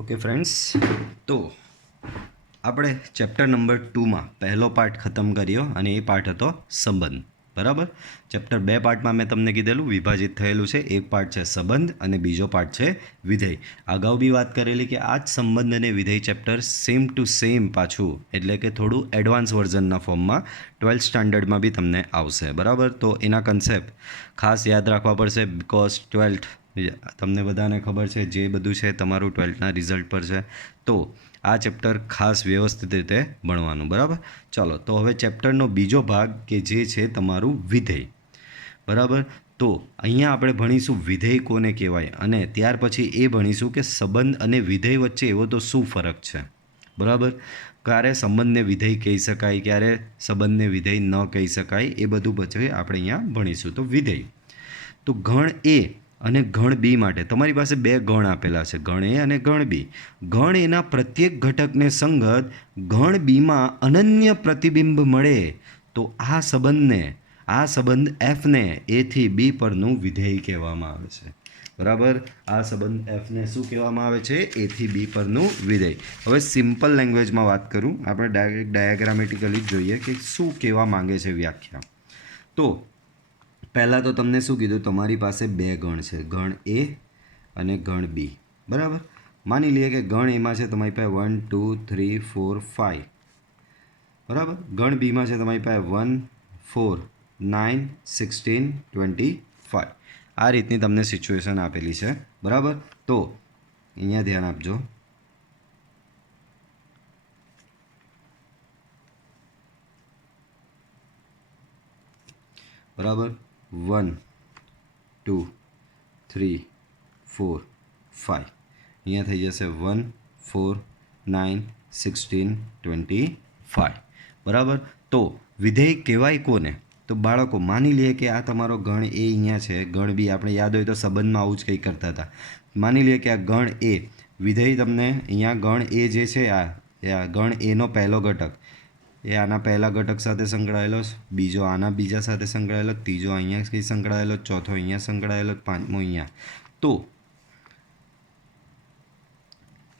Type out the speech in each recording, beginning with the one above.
Okay friends, તો આપણે chapter number 2માં પહેલો પાર્ટ ખતમ કર્યો અને એ પાર્ટ હતો સંબંધ. બરાબર. ચેપ્ટર 2 પાર્ટમાં મેં તમને કીધેલું વિભાજિત થયેલું છે. એક પાર્ટ છે સંબંધ અને બીજો પાર્ટ છે વિધેય. અગાઉ બી વાત કરેલી કે આ જ સંબંધ અને વિધેય ચેપ્ટર સેમ ટુ સેમ પાછું, એટલે કે થોડું એડવાન્સ વર્ઝનના ફોર્મમાં 12th સ્ટાન્ડર્ડમાં બી તમને આવશે. બરાબર. તો એના કન્સેપ્ટ ખાસ યાદ રાખવા પડશે, બિકોઝ 12th તમને બધાને ખબર છે જે બધું છે તમારું 12થના રિઝલ્ટ પર છે. તો આ ચેપ્ટર ખાસ વ્યવસ્થિત રીતે ભણવાનું. બરાબર. ચાલો, તો હવે ચેપ્ટરનો બીજો ભાગ કે જે છે તમારું વિધેય. બરાબર. તો અહીંયા આપણે ભણીશું વિધેય કોને કહેવાય અને ત્યાર પછી એ ભણીશું કે સંબંધ અને વિધેય વચ્ચે એવો તો શું ફરક છે. બરાબર. ક્યારે સંબંધને વિધેય કહી શકાય, ક્યારે સંબંધને વિધેય ન કહી શકાય, એ બધું પછી આપણે અહીંયા ભણીશું. તો વિધેય, તો ગણ એ અને ગણ બી માટે તમારી પાસે બે ગણ આપેલા છે, ગણ એ અને ગણ બી. ગણ એના પ્રત્યેક ઘટકને સંગત ગણ બીમાં અનન્ય પ્રતિબિંબ મળે તો આ સંબંધ એફને એથી બી પરનું વિધેય કહેવામાં આવે છે. બરાબર. આ સંબંધ એફને શું કહેવામાં આવે છે? એથી બી પરનું વિધેય. હવે સિમ્પલ લેંગ્વેજમાં વાત કરું, આપણે ડાયરેક્ટ ડાયાગ્રામેટિકલી જ જોઈએ કે શું કહેવા માંગે છે વ્યાખ્યા. તો પહેલાં તો તમને શું કીધું, તમારી પાસે બે ગણ છે, ગણ એ અને ગણ બી. બરાબર. માની લઈએ કે ગણ એમાં છે તમારી પાસે 1 2 3 4 5. બરાબર. ગણ બીમાં છે તમારી પાસે 1 4 9 16 25. આ રીતની તમને સિચ્યુએશન આપેલી છે. બરાબર. તો અહીંયા ધ્યાન આપજો. બરાબર. 1 2 3 4 5. અહીંયા થઈ જશે 1 4 9 16 25. બરાબર. તો વિધેય કહેવાય કોને? તો બાળકો માની લઈએ કે આ તમારો ગણ એ અહીંયા છે, ગણ બી આપણે યાદ હોય તો સંબંધમાં આવું જ કંઈ કરતા હતા. માની લઈએ કે આ ગણ એ વિધેય તમને અહીંયા ગણ એ જે છે આ ગણ એનો પહેલો ઘટક એ આના પહેલા ઘટક સાથે સંકળાયેલો છે, બીજો આના બીજા સાથે સંકળાયેલો, ત્રીજો અહીંયા કંઈ સંકળાયેલો, ચોથો અહીંયા સંકળાયેલો, પાંચમો અહીંયા. તો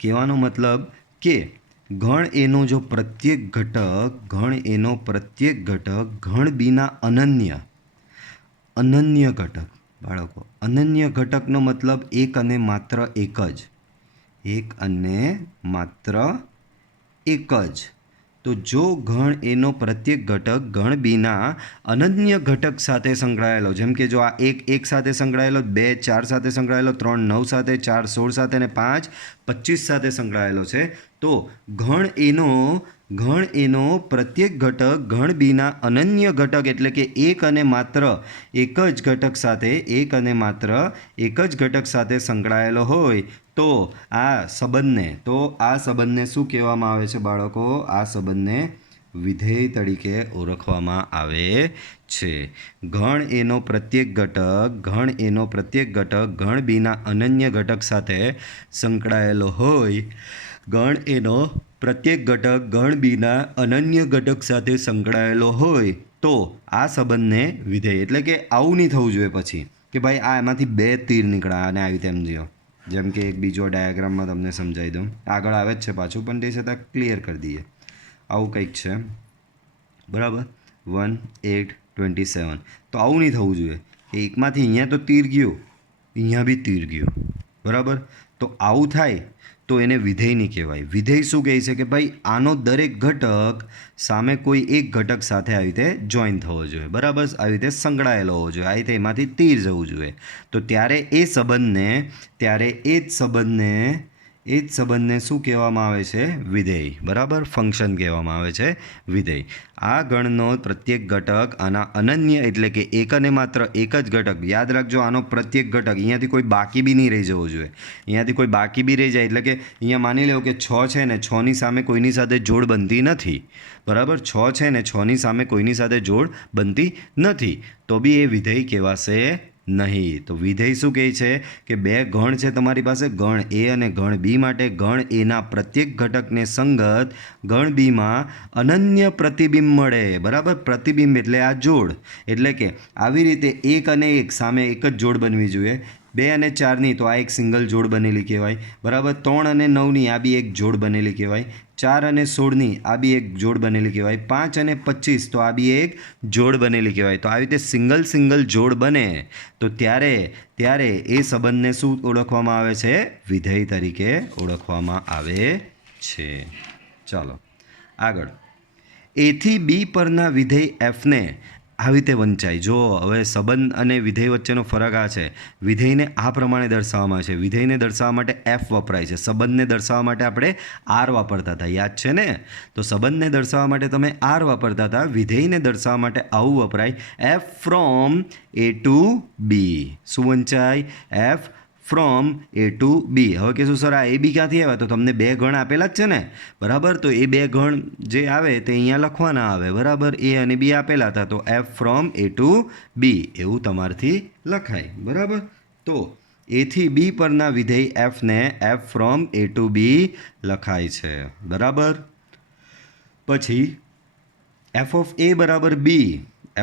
કહેવાનો મતલબ કે ગણ એનો જો પ્રત્યેક ઘટક ગણ બીના અનન્ય ઘટક. બાળકો, અનન્ય ઘટકનો મતલબ એક અને માત્ર એક જ. તો જો ગણ એનો પ્રત્યેક ઘટક ગણ બીના અનન્ય ઘટક સાથે સંકળાયેલો, જેમ કે જો આ એક સાથે સંકળાયેલો, 2 4 સાથે સંકળાયેલો, 3 9 સાથે, 4 16 સાથે અને 5 25 સાથે સંકળાયેલો છે, તો ગણ એનો પ્રત્યેક ઘટક ગણ બીના અનન્ય ઘટક એટલે કે એક અને માત્ર એક જ ઘટક સાથે સંકળાયેલો હોય તો આ સંબંધને શું કહેવામાં આવે છે બાળકો? આ સંબંધને વિધેય તરીકે ઓળખવામાં આવે છે. ગણ એનો પ્રત્યેક ઘટક ગણ બીના અનન્ય ઘટક સાથે સંકળાયેલો હોય, ગણ એનો પ્રત્યેક ઘટક ગણ બીના અનન્ય ઘટક સાથે સંકળાયેલો હોય તો આ સંબંધને વિધેય, એટલે કે આવું નહીં થવું જોઈએ પછી કે ભાઈ આ એમાંથી બે તીર નીકળ્યા અને આવી તેમ જીઓ. જેમ કે એક બીજો ડાયાગ્રામમાં તમને સમજાવી દઉં, આગળ આવે જ છે પાછું પણ તે છતાં ક્લિયર કરી દઈએ. આવું કંઈક છે. બરાબર. 1 8 27. તો આવું નહીં થવું જોઈએ કે એકમાંથી અહીંયા તો તીર ગયું, અહીંયા બી તીર ગયું. બરાબર. તો આવું થાય તો એને વિધેય નહીં કહેવાય. વિધેય શું કહે છે કે ભાઈ આનો દરેક ઘટક સામે કોઈ એક ઘટક સાથે આવી રીતે જોઈન થવો જોઈએ. બરાબર. આવી રીતે સંકળાયેલો હોવો જોઈએ, આવી રીતે એમાંથી તીર જવું જોઈએ. તો ત્યારે એ જ સંબંધને શું કહેવામાં આવે છે? વિધેય. બરાબર. ફંક્શન કહેવામાં આવે છે વિધેય. આ ગણનો પ્રત્યેક ઘટક આના અનન્ય એટલે કે એક અને માત્ર એક જ ઘટક. યાદ રાખજો, આનો પ્રત્યેક ઘટક, અહીંયાથી કોઈ બાકી બી નહીં રહી જવો જોઈએ. અહીંયાથી કોઈ બાકી બી રહી જાય એટલે કે અહીંયા માની લો કે 6 છે ને 6ની સામે કોઈની સાથે જોડ બનતી નથી. બરાબર. 6 છે ને 6ની સામે કોઈની સાથે જોડ બનતી નથી તો બી એ વિધેય કહેવાશે નહીં. તો વિધેય શું કહે છે કે બે ગણ છે તમારી પાસે, ગણ એ અને ગણ બી માટે ગણ એના પ્રત્યેક ઘટકને સંગત ગણ બીમાં અનન્ય પ્રતિબિંબ મળે. બરાબર. પ્રતિબિંબ એટલે આ જોડ, એટલે કે આવી રીતે એક અને એક સામે એક જ જોડ બનવી જોઈએ. 2 અને 4ની તો આ એક સિંગલ જોડ બનેલી કહેવાય, બરાબર. 3 અને 9ની આ બી એક જોડ બનેલી કહેવાય. 4 અને 16ની આ બી એક જોડ બનેલી કહેવાય. 5 અને 25 તો આ બી એક જોડ બનેલી કહેવાય. તો આવી રીતે સિંગલ જોડ બને તો ત્યારે એ સંબંધને શું ઓળખવામાં આવે છે? વિધેય તરીકે ઓળખવામાં આવે છે. ચાલો આગળ. એથી બી પરના વિધેય એફને આવી રીતે વંચાય. જો હવે સંબંધ અને વિધેય વચ્ચેનો ફરક આ છે. વિધેયને આ પ્રમાણે દર્શાવવામાં આવે છે. વિધેયને દર્શાવવા માટે એફ વપરાય છે. સંબંધને દર્શાવવા માટે આપણે આર વાપરતા હતા, યાદ છે ને? તો સંબંધને દર્શાવવા માટે તમે આર વાપરતા હતા, વિધેયને દર્શાવવા માટે આવું વપરાય, એફ ફ્રોમ એ ટુ બી. શું વંચાય? એફ ફ્રોમ એ ટુ બી. હવે કહેશું સર આ એ બી ક્યાંથી આવ્યા? તો તમને 2 ગણ આપેલા જ છે ને, બરાબર. તો એ 2 ગણ જે આવે તે અહીંયા લખવાના આવે, બરાબર. એ અને બી આપેલા હતા, તો એફ ફ્રોમ એ ટુ બી એવું તમારથી લખાય, બરાબર. તો એથી બી પરના વિધેય એફને એફ ફ્રોમ એ ટુ બી લખાય છે, બરાબર. પછી એફ ઓફ એ બરાબર બી.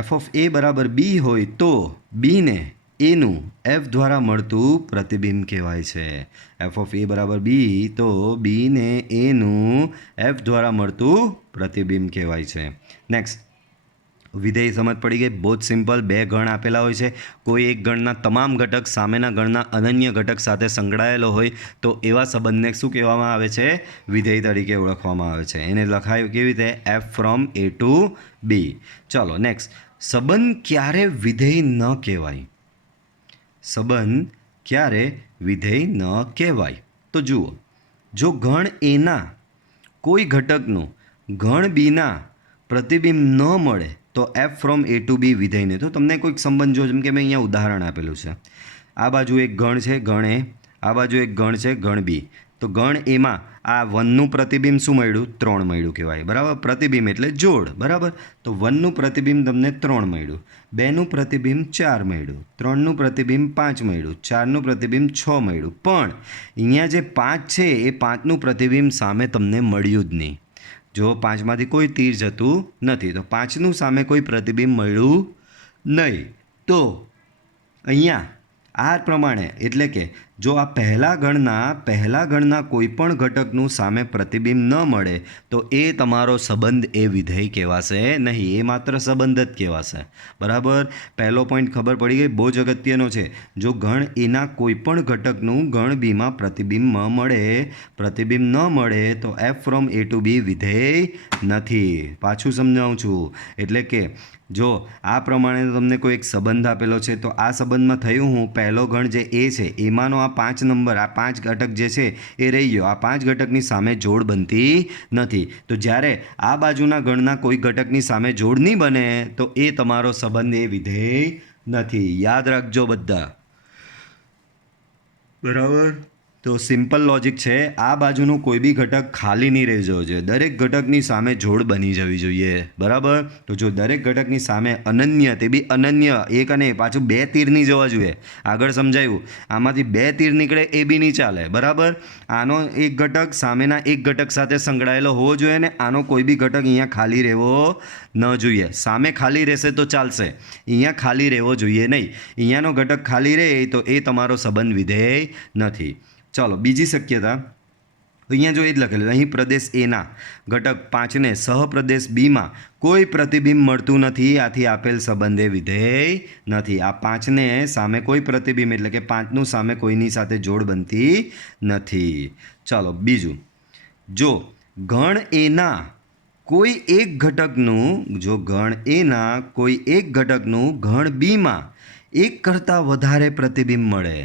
એફ ઓફ એ બરાબર બી હોય તો બીને એનું એફ દ્વારા મળતું પ્રતિબિંબ કહેવાય છે. એફ ઓફ એ બરાબર બી તો બીને એનું એફ દ્વારા મળતું પ્રતિબિંબ કહેવાય છે. નેક્સ્ટ, વિધેય સમજ પડી ગઈ? બહુ જ સિમ્પલ. 2 ગણ આપેલા હોય છે, કોઈ એક ગણના તમામ ઘટક સામેના ગણના અનન્ય ઘટક સાથે સંકળાયેલો હોય તો એવા સંબંધને શું કહેવામાં આવે છે? વિધેય તરીકે ઓળખવામાં આવે છે. એને લખાય કેવી રીતે? એફ ફ્રોમ એ ટુ બી. ચાલો નેક્સ્ટ. સંબંધ ક્યારે વિધેય ન કહેવાય? સંબંધ ક્યારે વિધેય ન કહેવાય? તો જુઓ, જો ગણ એના કોઈ ઘટકનું ગણ બીના પ્રતિબિંબ ન મળે તો એફ ફ્રોમ એ ટુ બી વિધેયને. તો તમને કોઈક સંબંધ જો, જેમ કે મેં અહીંયા ઉદાહરણ આપેલું છે. આ બાજુ એક ગણ છે ગણ એ, આ બાજુ એક ગણ છે ગણ બી. તો ગણ એમાં આ 1નું પ્રતિબિંબ શું મળ્યું? 3 મળ્યું કહેવાય, બરાબર. પ્રતિબિંબ એટલે જોડ, બરાબર. તો 1નું પ્રતિબિંબ તમને 3 મળ્યું, 2નું પ્રતિબિંબ 4 મળ્યું, 3નું પ્રતિબિંબ 5 મળ્યું, 4નું પ્રતિબિંબ 6 મળ્યું. પણ અહીંયા જે 5 છે એ 5નું પ્રતિબિંબ સામે તમને મળ્યું જ નહીં. જો 5માંથી કોઈ તીર જતું નથી તો 5નું સામે કોઈ પ્રતિબિંબ મળ્યું નહીં. તો અહીંયા આ પ્રમાણે એટલે કે જો આ પહેલા ગણના કોઈ પણ ઘટકનું સામે પ્રતિબિંબ ન મળે તો એ તમારો સંબંધ એ વિધેય કહેવાશે નહીં, એ માત્ર સંબંધ જ કહેવાશે, બરાબર. પહેલો પોઈન્ટ ખબર પડી ગઈ? બહુ જ અગત્યનો છે. જો ગણ એના કોઈ પણ ઘટકનું ગણ બીમાં પ્રતિબિંબ ન મળે તો એફ ફ્રોમ એ ટુ બી વિધેય નથી. પાછું સમજાવું છું. એટલે કે જો આ પ્રમાણે તમને કોઈ એક સંબંધ આપેલો છે તો આ સંબંધમાં થયું હું, પહેલો ગણ જે એ છે એમાંનો આ 5 નંબર, આ 5 ઘટક જે છે એ રહી ગયો. આ 5 ઘટકની સામે જોડ બનતી નથી. તો જ્યારે આ બાજુના ગણના કોઈ ઘટકની સામે જોડ નહીં બને તો એ તમારો સંબંધ એ વિધેય નથી. યાદ રાખજો બધા, બરાબર. તો સિમ્પલ લોજિક છે. આ બાજુનું કોઈ બી ઘટક ખાલી નહીં રહી જવો જોઈએ, દરેક ઘટકની સામે જોડ બની જવી જોઈએ, બરાબર. તો જો દરેક ઘટકની સામે અનન્ય, તે બી અનન્ય, એક અને પાછું 2 તીર નહીં જવા જોઈએ. આગળ સમજાયું? આમાંથી 2 તીર નીકળે એ બી નહીં ચાલે, બરાબર. આનો એક ઘટક સામેના એક ઘટક સાથે સંકળાયેલો હોવો જોઈએ ને આનો કોઈ બી ઘટક અહીંયા ખાલી રહેવો ન જોઈએ. સામે ખાલી રહેશે તો ચાલશે, અહીંયા ખાલી રહેવો જોઈએ નહીં. અહીંયાનો ઘટક ખાલી રહે તો એ તમારો સંબંધ વિધેય નથી. ચાલો બીજી શક્યતા, અહીંયા જો એ જ લખેલું, અહીં પ્રદેશ એના ઘટક 5ને સહપ્રદેશ બીમાં કોઈ પ્રતિબિંબ મળતું નથી, આથી આપેલ સંબંધે વિધેય નથી. આ 5ને સામે કોઈ પ્રતિબિંબ એટલે કે 5નું સામે કોઈની સાથે જોડ બનતી નથી. ચાલો બીજું, જો ગણ એના કોઈ એક ઘટકનું ગણ બીમાં એક કરતાં વધારે પ્રતિબિંબ મળે,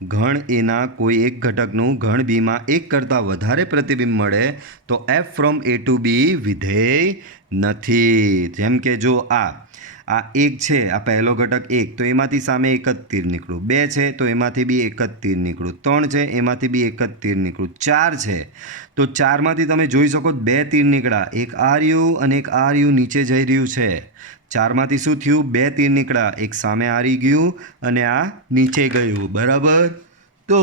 ગણ એના કોઈ એક ઘટકનું ગણ બીમાં એક કરતાં વધારે પ્રતિબિંબ મળે તો એફ ફ્રોમ એ ટુ બી વિધેય નથી. જેમ કે જો આ એક છે, આ પહેલો ઘટક 1 તો એમાંથી સામે એક જ તીર નીકળ્યું, 2 છે તો એમાંથી બી એક જ તીર નીકળ્યું, 3 છે એમાંથી બી એક જ તીર નીકળ્યું, 4 છે તો 4માંથી તમે જોઈ શકો 2 તીર નીકળ્યા, એક આ રહ્યું અને એક આ રહ્યું નીચે જઈ રહ્યું છે. 4માંથી શું થયું? 2 તીર નીકળ્યા, એક સામે આવી ગયું અને આ નીચે ગયું, બરાબર. તો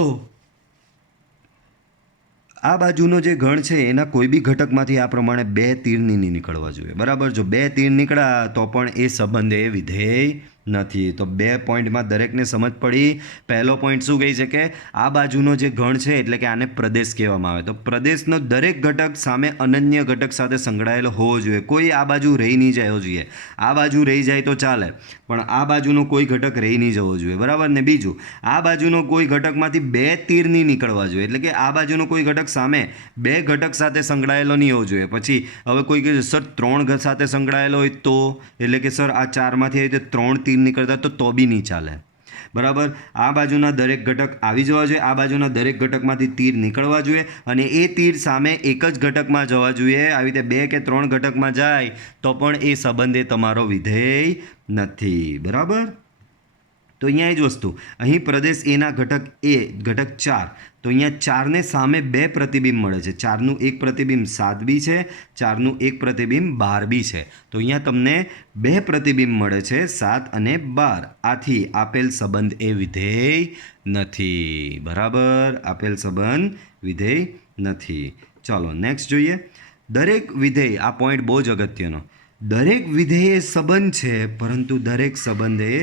આ બાજુનો જે ગણ છે એના કોઈ બી ઘટકમાંથી આ પ્રમાણે 2 તીર નહીં નીકળવા જોઈએ, બરાબર. જો 2 તીર નીકળ્યા તો પણ એ સંબંધ એ વિધેય નથી. તો 2 પોઈન્ટમાં દરેકને સમજ પડી. પહેલો પોઈન્ટ શું કહે છે કે આ બાજુનો જે ગણ છે એટલે કે આને પ્રદેશ કહેવામાં આવે. તો પ્રદેશનો દરેક ઘટક સામે અનન્ય ઘટક સાથે સંકળાયેલો હોવો જોઈએ. કોઈ આ બાજુ રહી નહીં જવો જોઈએ. આ બાજુ રહી જાય તો ચાલે, પણ આ બાજુનો કોઈ ઘટક રહી નહીં જવો જોઈએ, બરાબર ને. બીજું, આ બાજુનો કોઈ ઘટકમાંથી 2 તીર નહીં નીકળવા જોઈએ, એટલે કે આ બાજુનો કોઈ ઘટક સામે 2 ઘટક સાથે સંકળાયેલો નહીં હોવો જોઈએ. પછી હવે કોઈ કહે સર 3 સાથે સંકળાયેલો હોય તો, એટલે કે સર આ 4માંથી આવી રીતે 3 તીર નીકળતા તો બી નહીં ચાલે, બરાબર. આ બાજુના દરેક ઘટક આવી જવા જોઈએ, આ બાજુના દરેક ઘટકમાંથી તીર નીકળવા જોઈએ, અને એ તીર સામે એક જ ઘટકમાં જવા જોઈએ. આવી રીતે 2 કે 3 ઘટકમાં જાય તો પણ એ સંબંધ એ તમારો વિધેય નથી, બરાબર. તો અહીંયા એ જ વસ્તુ, અહીં પ્રદેશ એના ઘટક એ ઘટક 4, તો અહીંયા 4ને સામે 2 પ્રતિબિંબ મળે છે. 4નું એક પ્રતિબિંબ 7 બી છે, 4નું એક પ્રતિબિંબ 12 બી છે. તો અહીંયા તમને 2 પ્રતિબિંબ મળે છે, 7 અને 12. આથી આપેલ સંબંધ એ વિધેય નથી, બરાબર. આપેલ સંબંધ વિધેય નથી. ચાલો નેક્સ્ટ જોઈએ. દરેક વિધેય, આ પોઈન્ટ બહુ જ અગત્યનો, દરેક વિધેય એ સંબંધ છે, પરંતુ દરેક સંબંધ એ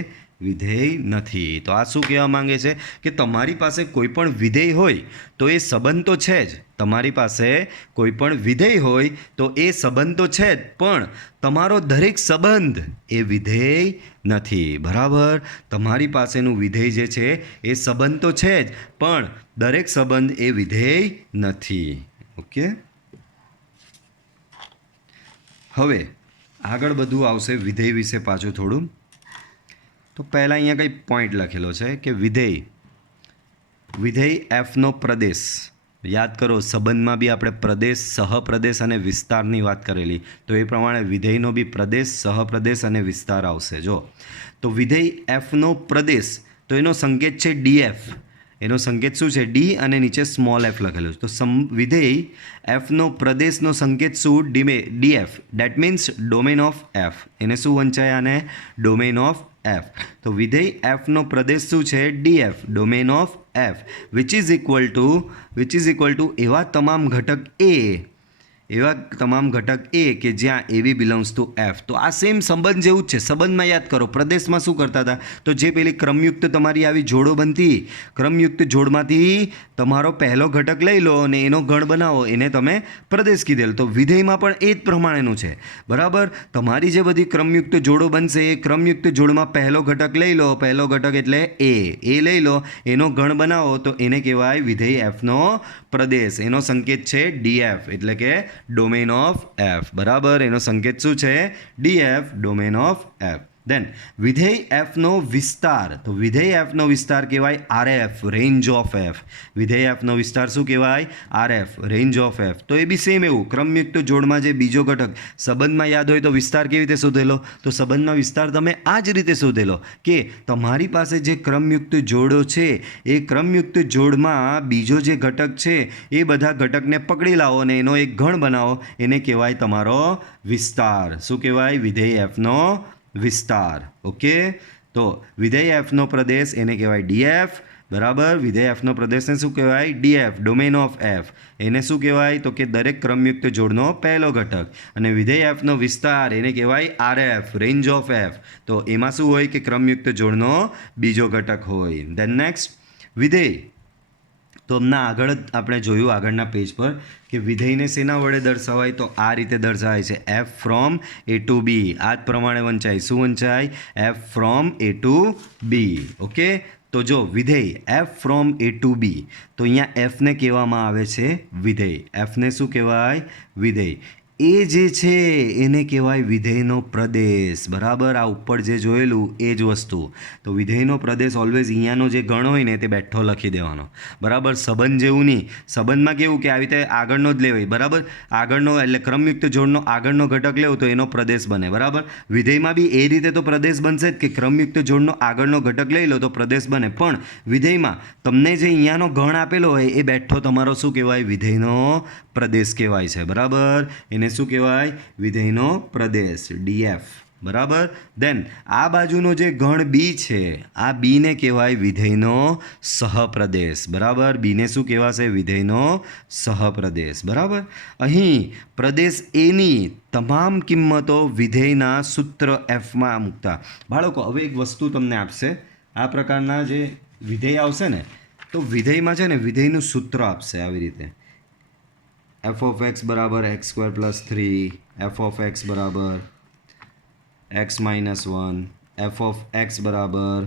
વિધેય નથી. તો આ શું કહેવા માંગે છે કે તમારી પાસે કોઈ પણ વિધેય હોય તો એ સંબંધ તો છે જ. તમારી પાસે કોઈ પણ વિધેય હોય તો એ સંબંધ તો છે જ, પણ તમારો દરેક સંબંધ એ વિધેય નથી, બરાબર. તમારી પાસેનું વિધેય જે છે એ સંબંધ તો છે જ, પણ દરેક સંબંધ એ વિધેય નથી. ઓકે, હવે આગળ બધું આવશે વિધેય વિશે પાછું થોડું. તો પહેલાં અહીંયા કંઈ પોઈન્ટ લખેલો છે કે વિધેય એફનો પ્રદેશ. યાદ કરો, સંબંધમાં બી આપણે પ્રદેશ, સહપ્રદેશ અને વિસ્તારની વાત કરેલી, તો એ પ્રમાણે વિધેયનો બી પ્રદેશ, સહપ્રદેશ અને વિસ્તાર આવશે. જો તો વિધેય એફનો પ્રદેશ, તો એનો સંકેત છે ડીએફ. એનો સંકેત શું છે? ડી અને નીચે સ્મોલ એફ લખેલું છે. તો વિધેય એફનો પ્રદેશનો સંકેત શું? DF. That means domain of f. એને શું વંચાય? આને ડોમેન ઓફ એફ. તો વિધેય એફનો પ્રદેશ શું છે? DF, domain of f, which is equal to એવા તમામ ઘટક એ કે જ્યાં a b belongs to f. તો આ સેમ સંબંધ જેવું જ છે. સંબંધમાં યાદ કરો, પ્રદેશમાં શું કરતા હતા? તો જે પેલી ક્રમયુક્ત તમારી આવી જોડો બનતી, ક્રમયુક્ત જોડમાંથી તમારો પહેલો ઘટક લઈ લો અને એનો ગણ બનાવો, એને તમે પ્રદેશ કીધેલ. તો વિધેયમાં પણ એ જ પ્રમાણેનું છે, બરાબર. તમારી જે બધી ક્રમયુક્ત જોડો બનશે, એ ક્રમયુક્ત જોડમાં પહેલો ઘટક લઈ લો, પહેલો ઘટક એટલે એ લઈ લો, એનો ગણ બનાવો, તો એને કહેવાય વિધેય એફનો પ્રદેશ. એનો સંકેત છે ડીએફ, એટલે કે ડોમેન ઓફ એફ, બરાબર. એનો સંકેત શું છે? DF, domain of F. Then વિધેય એફનો વિસ્તાર. તો વિધેય એફનો વિસ્તાર કહેવાય આરએફ, રેન્જ ઓફ એફ. વિધેય એફનો વિસ્તાર શું કહેવાય? RF, range of F. તો એ બી સેમ એવું, ક્રમયુક્ત જોડમાં જે બીજો ઘટક સંબંધમાં યાદ હોય તો વિસ્તાર કેવી રીતે શોધેલો? તો સંબંધમાં વિસ્તાર તમે આ જ રીતે શોધેલો કે તમારી પાસે જે ક્રમયુક્ત જોડો છે, એ ક્રમયુક્ત જોડમાં બીજો જે ઘટક છે એ બધા ઘટકને પકડી લાવો અને એનો એક ગણ બનાવો, એને કહેવાય તમારો વિસ્તાર. શું કહેવાય? વિધેય એફનો વિસ્તાર. ઓકે, તો વિધેય એફનો પ્રદેશ એને કહેવાય ડીએફ, બરાબર. વિધેય એફનો પ્રદેશને શું કહેવાય? DF, domain of f. એને શું કહેવાય? તો કે દરેક ક્રમયુક્ત જોડનો પહેલો ઘટક. અને વિધેય એફનો વિસ્તાર એને કહેવાય આરએફ, રેન્જ ઓફ એફ. તો એમાં શું હોય કે ક્રમયુક્ત જોડનો બીજો ઘટક હોય. દેન નેક્સ્ટ વિધેય. તો હમણાં આગળ જ આપણે જોયું આગળના પેજ પર કે વિધેયને શેના વડે દર્શાવાય? તો આ રીતે દર્શાવાય છે, f from A to b. આ જ પ્રમાણે વંચાય. શું વંચાય? F from A to b. Okay, તો જો વિધેય f from A to b, તો અહીંયા એફને કહેવામાં આવે છે વિધેય. એફને શું કહેવાય? વિધેય. એ જે છે એને કહેવાય વિધેયનો પ્રદેશ, બરાબર. આ ઉપર જે જોયેલું એ જ વસ્તુ. તો વિધેયનો પ્રદેશ ઓલવેઝ અહીંયાનો જે ગણ હોય ને તે બેઠો લખી દેવાનો, બરાબર. સંબંધ જેવું નહીં. સંબંધમાં કેવું કે આવી રીતે આગળનો જ લેવાય, બરાબર. આગળનો એટલે ક્રમયુક્ત જોડનો આગળનો ઘટક લેવો તો એનો પ્રદેશ બને, બરાબર. વિધેયમાં બી એ રીતે તો પ્રદેશ બનશે જ કે ક્રમયુક્ત જોડનો આગળનો ઘટક લઈ લો તો પ્રદેશ બને, પણ વિધેયમાં તમને જે અહીંયાનો ગણ આપેલો હોય એ બેઠો તમારો શું કહેવાય? વિધેયનો પ્રદેશ કહેવાય છે, બરાબર. એને શું કહેવાય? વિધેયનો પ્રદેશ, ડીએફ, બરાબર. દેન આ બાજુનો જે ગણ બી છે, આ બીને કહેવાય વિધેયનો સહપ્રદેશ. બરાબર. બીને શું કહેવાશે? વિધેયનો સહપ્રદેશ. બરાબર. અહીં પ્રદેશ એની તમામ કિંમતો વિધેયના સૂત્ર એફમાં મૂકતા. બાળકો, હવે એક વસ્તુ તમને આપશે. આ પ્રકારના જે વિધેય આવશે ને, તો વિધેયમાં છે ને વિધેયનું સૂત્ર આપશે આવી રીતે. એફ ઓફ એક્સ બરાબર x square plus 3, F of X બરાબર x -1, f of x બરાબર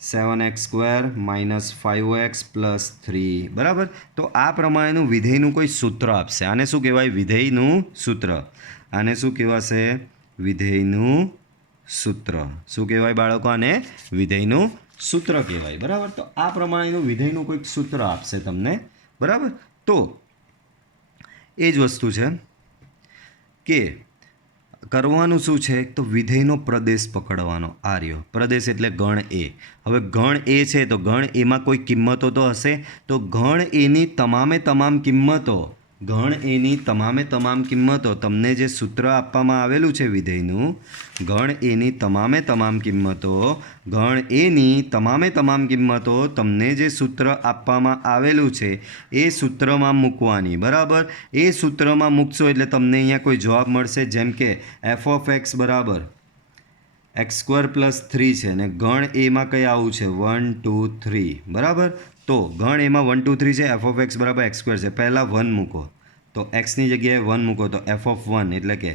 7x square minus 5x plus 3. બરાબર. તો આ પ્રમાણેનું વિધેયનું કોઈ સૂત્ર આપશે. આને શું કહેવાય? વિધેયનું સૂત્ર. આને શું કહેવાશે? વિધેયનું સૂત્ર. શું કહેવાય બાળકો? આને વિધેયનું સૂત્ર કહેવાય. બરાબર. તો આ પ્રમાણેનું વિધેયનું કોઈક સૂત્ર આપશે તમને. બરાબર. તો એ જ વસ્તુ છે કે કરવાનું શું છે? તો વિધેયનો પ્રદેશ પકડવાનો. આર્યો પ્રદેશ એટલે ગણ એ. હવે ગણ એ છે તો ગણ એમાં કોઈ કિંમતો તો હશે. તો ગણ એની તમામે તમામ કિંમતો, ગણ એની તમામે તમામ કિંમતો તમને જે સૂત્ર આપવામાં આવેલું છે વિધેયનું, ગણ એની તમામે તમામ કિંમતો, ગણ એની તમામે તમામ કિંમતો તમને જે સૂત્ર આપવામાં આવેલું છે એ સૂત્રમાં મૂકવાની. બરાબર. એ સૂત્રમાં મૂકશો એટલે તમને અહીંયા કોઈ જવાબ મળશે. જેમ કે એફ ઓફ એક્સ બરાબર એક્સ સ્ક્વેર પ્લસ 3 છે અને ગણ એમાં કઈ આવું છે? 1 2 3. બરાબર. તો ગણ એમાં 1 2 3 છે. એફ ઓફ એક્સ બરાબર એક્સ સ્ક્વેર છે. પહેલાં 1 મૂકો તો એક્સની જગ્યાએ 1 મૂકો તો એફ ઓફ 1 એટલે કે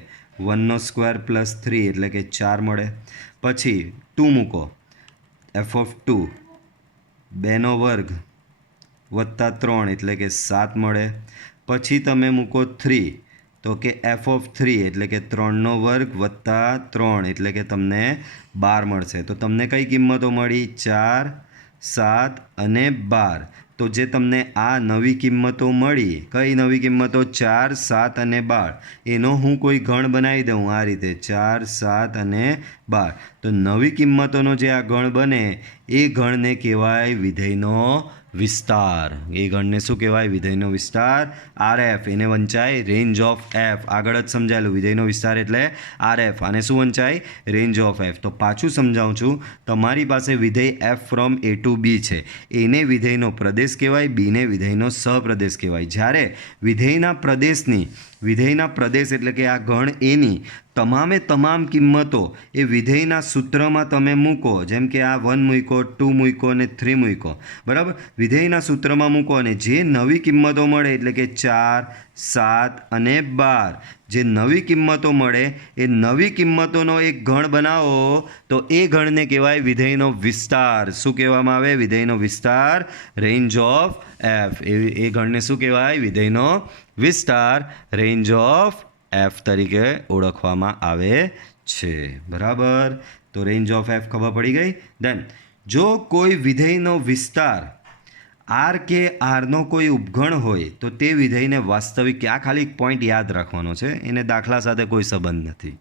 1નો સ્ક્વેર પ્લસ 3 એટલે કે 4 મળે. પછી 2 મૂકો, એફ ઓફ 2 2નો વર્ગ વત્તા 3 એટલે કે 7 મળે. પછી તમે મૂકો 3 તો કે એફ ઓફ 3 એટલે કે 3નો વર્ગ વત્તા 3 એટલે કે તમને 12 મળશે. તો તમને કઈ કિંમતો મળી? 4 7 અને 12. તો જે તમને આ નવી કિંમતો મળી, કઈ નવી કિંમતો? 4 7 અને 12. એનો હું કોઈ ગણ બનાવી દઉં આ રીતે 4 7 અને 12. તો નવી કિંમતોનો જે આ ગણ બને એ ગણને કહેવાય વિધેયનો વિસ્તાર. એ ગણને શું કહેવાય? વિધેયનો વિસ્તાર. આર એફ એને વંચાય રેન્જ ઓફ એફ. આગળ જ સમજાયેલું. વિધેયનો વિસ્તાર એટલે આર એફ. આને શું વંચાય? Range of F. તો પાછું સમજાવું છું. તમારી પાસે વિધેય એફ ફ્રોમ એ ટુ બી છે. એને વિધેયનો પ્રદેશ કહેવાય, બીને વિધેયનો સહપ્રદેશ કહેવાય. જ્યારે વિધેયના પ્રદેશની, વિધેયના પ્રદેશ એટલે કે આ ગણ એની તમામે તમામ કિંમતો એ વિધેયના સૂત્રમાં તમે મૂકો. જેમ કે આ 1 મૂકો, 2 મૂકો અને 3 મૂકો. બરાબર. વિધેયના સૂત્રમાં મૂકો અને જે નવી કિંમતો મળે એટલે કે 4 7 અને 12, જે નવી કિંમતો મળે એ નવી કિંમતોનો એક ગણ બનાવો તો એ ગણને કહેવાય વિધેયનો વિસ્તાર. શું કહેવામાં આવે? વિધેયનો વિસ્તાર. Range of F. એ ગણને શું કહેવાય? વિધેયનો વિસ્તાર. રેન્જ ઓફ એફ તરીકે ઓળખવામાં આવે છે. બરાબર. તો રેન્જ ઓફ એફ ખબર પડી ગઈ. દેન જો કોઈ વિધેયનો વિસ્તાર આર કે આરનો કોઈ ઉપગણ હોય તો તે વિધેયને વાસ્તવિક. આ ખાલી એક પોઈન્ટ યાદ રાખવાનો છે, એને દાખલા સાથે કોઈ સંબંધ નથી.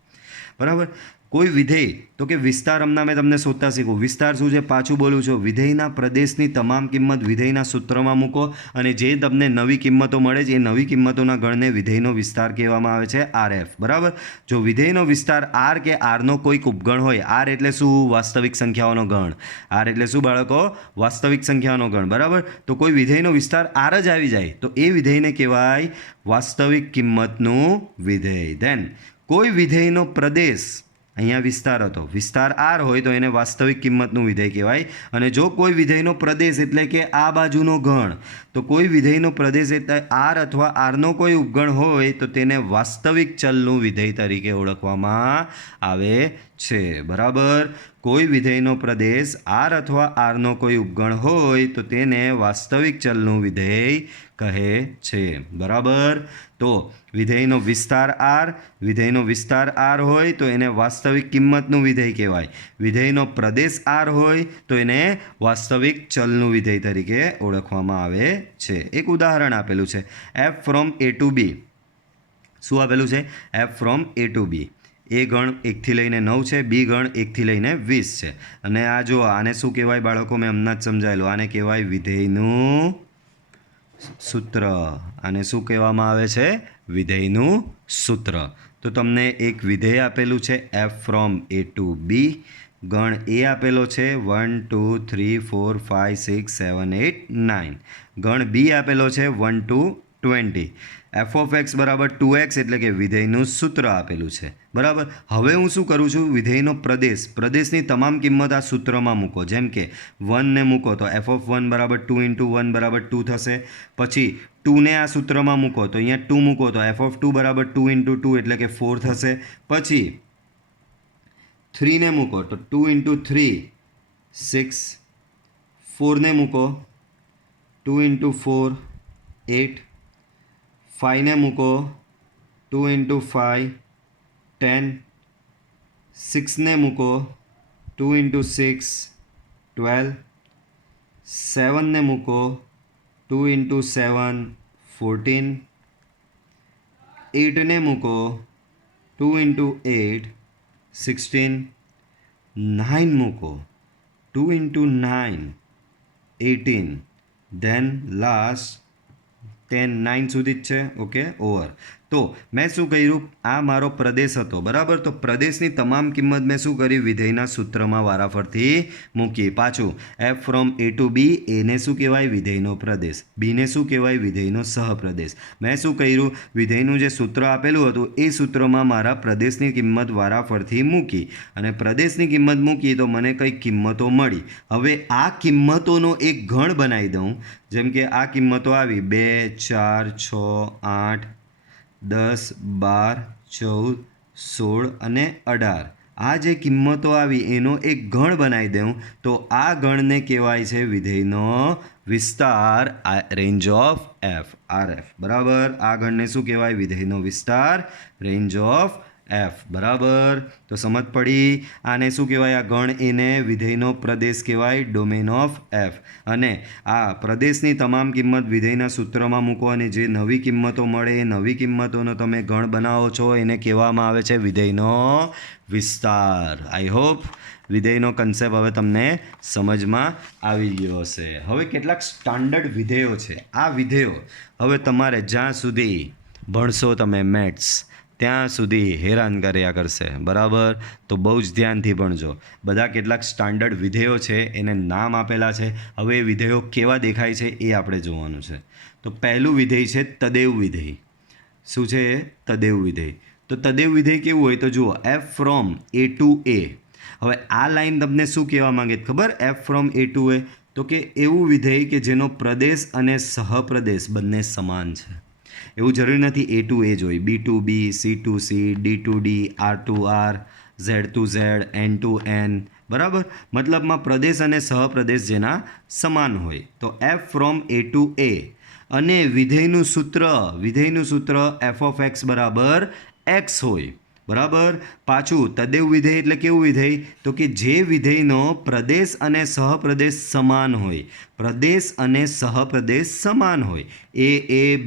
બરાબર. કોઈ વિધેય તો કે વિસ્તાર. હમણાં મેં તમને શોધતા શીખવું. વિસ્તાર શું છે? પાછું બોલું છું. વિધેયના પ્રદેશની તમામ કિંમત વિધેયના સૂત્રમાં મૂકો અને જે તમને નવી કિંમતો મળે છે એ નવી કિંમતોના ગણને વિધેયનો વિસ્તાર કહેવામાં આવે છે, આર એફ. બરાબર. જો વિધેયનો વિસ્તાર આર કે આરનો કોઈક ઉપગણ હોય, આર એટલે શું? વાસ્તવિક સંખ્યાઓનો ગણ. આર એટલે શું બાળકો? વાસ્તવિક સંખ્યાઓનો ગણ. બરાબર. તો કોઈ વિધેયનો વિસ્તાર આર જ આવી જાય તો એ વિધેયને કહેવાય વાસ્તવિક કિંમતનું વિધેય. દેન કોઈ વિધેયનો પ્રદેશ, અહીંયા વિસ્તાર હતો, વિસ્તાર આર હોય તો એને વાસ્તવિક કિંમતનું વિધેય કહેવાય. અને જો કોઈ વિધેયનો પ્રદેશ એટલે કે આ બાજુનો ગણ, તો કોઈ વિધેયનો પ્રદેશ એટલે આર અથવા આરનો કોઈ ઉપગણ હોય તો તેને વાસ્તવિક ચલનું વિધેય તરીકે ઓળખવામાં આવે છે. બરાબર. કોઈ વિધેયનો પ્રદેશ આર અથવા આરનો કોઈ ઉપગણ હોય તો તેને વાસ્તવિક ચલનું વિધેય કહે છે. બરાબર. તો વિધેયનો વિસ્તાર આર, વિધેયનો વિસ્તાર આર હોય તો એને વાસ્તવિક કિંમતનું વિધેય કહેવાય. વિધેયનો પ્રદેશ આર હોય તો એને વાસ્તવિક ચલનું વિધેય તરીકે ઓળખવામાં આવે છે. એક ઉદાહરણ આપેલું છે. એફ ફ્રોમ એ ટુ બી. શું આપેલું છે? એફ ફ્રોમ એ ટુ બી. એ ગણ 1થી લઈને 9 છે, બી ગણ 1થી લઈને 20 છે. અને આ જો આને શું કહેવાય બાળકો? મેં હમણાં જ સમજાયેલું. આને કહેવાય વિધેયનું સૂત્ર, આને શું કહેવામાં આવે છે? વિધેયનું સૂત્ર. તો તમને એક વિધેય આપેલું છે એફ ફ્રોમ એ ટુ બી, ગણ એ આપેલો છે 1 2 3 4 5 6 7 8 9, ગણ બી આપેલો છે 1 to 20. એફ ઓફ એક્સ બરાબર 2x એટલે કે વિધેયનું સૂત્ર આપેલું છે. બરાબર. હવે હું શું કરું છું? વિધેયનો પ્રદેશની તમામ કિંમત આ સૂત્રમાં મૂકો. જેમ કે 1 ને મૂકો તો એફ ઓફ 1 બરાબર 2 ઇન્ટુ 1 બરાબર 2 થશે. પછી 2 ને આ સૂત્રમાં મૂકો તો અહીંયા 2 મૂકો તો એફ ઓફ 2 બરાબર 2 ઇન્ટુ 2 એટલે કે 4 થશે. પછી 3 ને મૂકો તો 2 ઇન્ટુ 3 6, 4 ને મૂકો 2 ઇન્ટુ 4 8, 5 ને મૂકો 2 ઇન્ટુ 5 10, 6 ને મૂકો 2 ઇન્ટુ 6 12, 7 ને મૂકો 2 ઇન્ટુ 7 14, 8 ને મૂકો 2 ઇન્ટુ 8 16, 9 મૂકો 2 ઇન્ટુ 9 18, ધેન લાસ્ટ 10 9 સુધી જ છે. Okay, over. તો મેં શું કર્યું? આ મારો પ્રદેશ હતો. બરાબર. તો પ્રદેશની તમામ કિંમત મેં શું કરી? વિધેયના સૂત્રમાં વારાફરતી મૂકી. પાછું એફ ફ્રોમ એ ટુ બી, એને શું કહેવાય? વિધેયનો પ્રદેશ. બીને શું કહેવાય? વિધેયનો સહપ્રદેશ. મેં શું કર્યું? વિધેયનું જે સૂત્ર આપેલું હતું એ સૂત્રમાં મારા પ્રદેશની કિંમત વારાફરતી મૂકી અને પ્રદેશની કિંમત મૂકી તો મને કંઈક કિંમતો મળી. હવે આ કિંમતોનો એક ગણ બનાવી દઉં. જેમ કે આ કિંમતો આવી 2 4 6 8 10 12 14 16 અને 18. આ જે કિંમતો આવી એનો એક ગણ બનાવી દઉં તો આ ગણને કહેવાય છે વિધેયનો વિસ્તાર, રેન્જ ઓફ એફ, આરએફ. બરાબર. આ ગણને શું કહેવાય? વિધેયનો વિસ્તાર, રેન્જ ઓફ એફ. બરાબર. તો સમજ પડી. આને શું કહેવાય? આ ગણ એને વિધેયનો પ્રદેશ કહેવાય, ડોમેન ઓફ એફ. અને આ પ્રદેશની તમામ કિંમત વિધેયના સૂત્રમાં મૂકો અને જે નવી કિંમતો મળે એ નવી કિંમતોનો તમે ગણ બનાવો છો એને કહેવામાં આવે છે વિધેયનો વિસ્તાર. આઈ હોપ વિધેયનો કન્સેપ્ટ હવે તમને સમજમાં આવી ગયો હશે. હવે કેટલાક સ્ટાન્ડર્ડ વિધેયો છે. આ વિધેયો હવે તમારે જ્યાં સુધી ભણશો તમે મેથ્સ ત્યાં સુધી હેરાન કર્યા કરશે. બરાબર. તો બહુ જ ધ્યાનથી ભણજો. બધા કેટલાક સ્ટાન્ડર્ડ વિધેયો છે એને નામ આપેલા છે. હવે એ વિધેયો કેવા દેખાય છે એ આપણે જોવાનું છે. તો પહેલું વિધેય છે તદેવ વિધેય. શું છે એ? તદેવ વિધેય. તો તદેવ વિધેય કેવું હોય? તો જુઓ એફ ફ્રોમ એ ટુ એ. હવે આ લાઈન તમને શું કહેવા માંગે ખબર? એફ ફ્રોમ એ ટુ એ. તો કે એવું વિધેય કે જેનો પ્રદેશ અને સહપ્રદેશ બંને સમાન છે. એવું જરૂરી નથી એ ટુ એ જ હોય. B to B, C to C, D to D, R to R, Z to Z, N to N. બરાબર. મતલબમાં પ્રદેશ અને સહપ્રદેશ જેના સમાન હોય. તો F from A to A અને વિધેયનું સૂત્ર એફ ઓફ એક્સ બરાબર એક્સ હોય. બરાબર. પાછું તદેવ વિધેય એટલે કેવું વિધેય? તો કે જે વિધેયનો પ્રદેશ અને સહપ્રદેશ સમાન હોય. પ્રદેશ અને સહપ્રદેશ સમાન હોય. A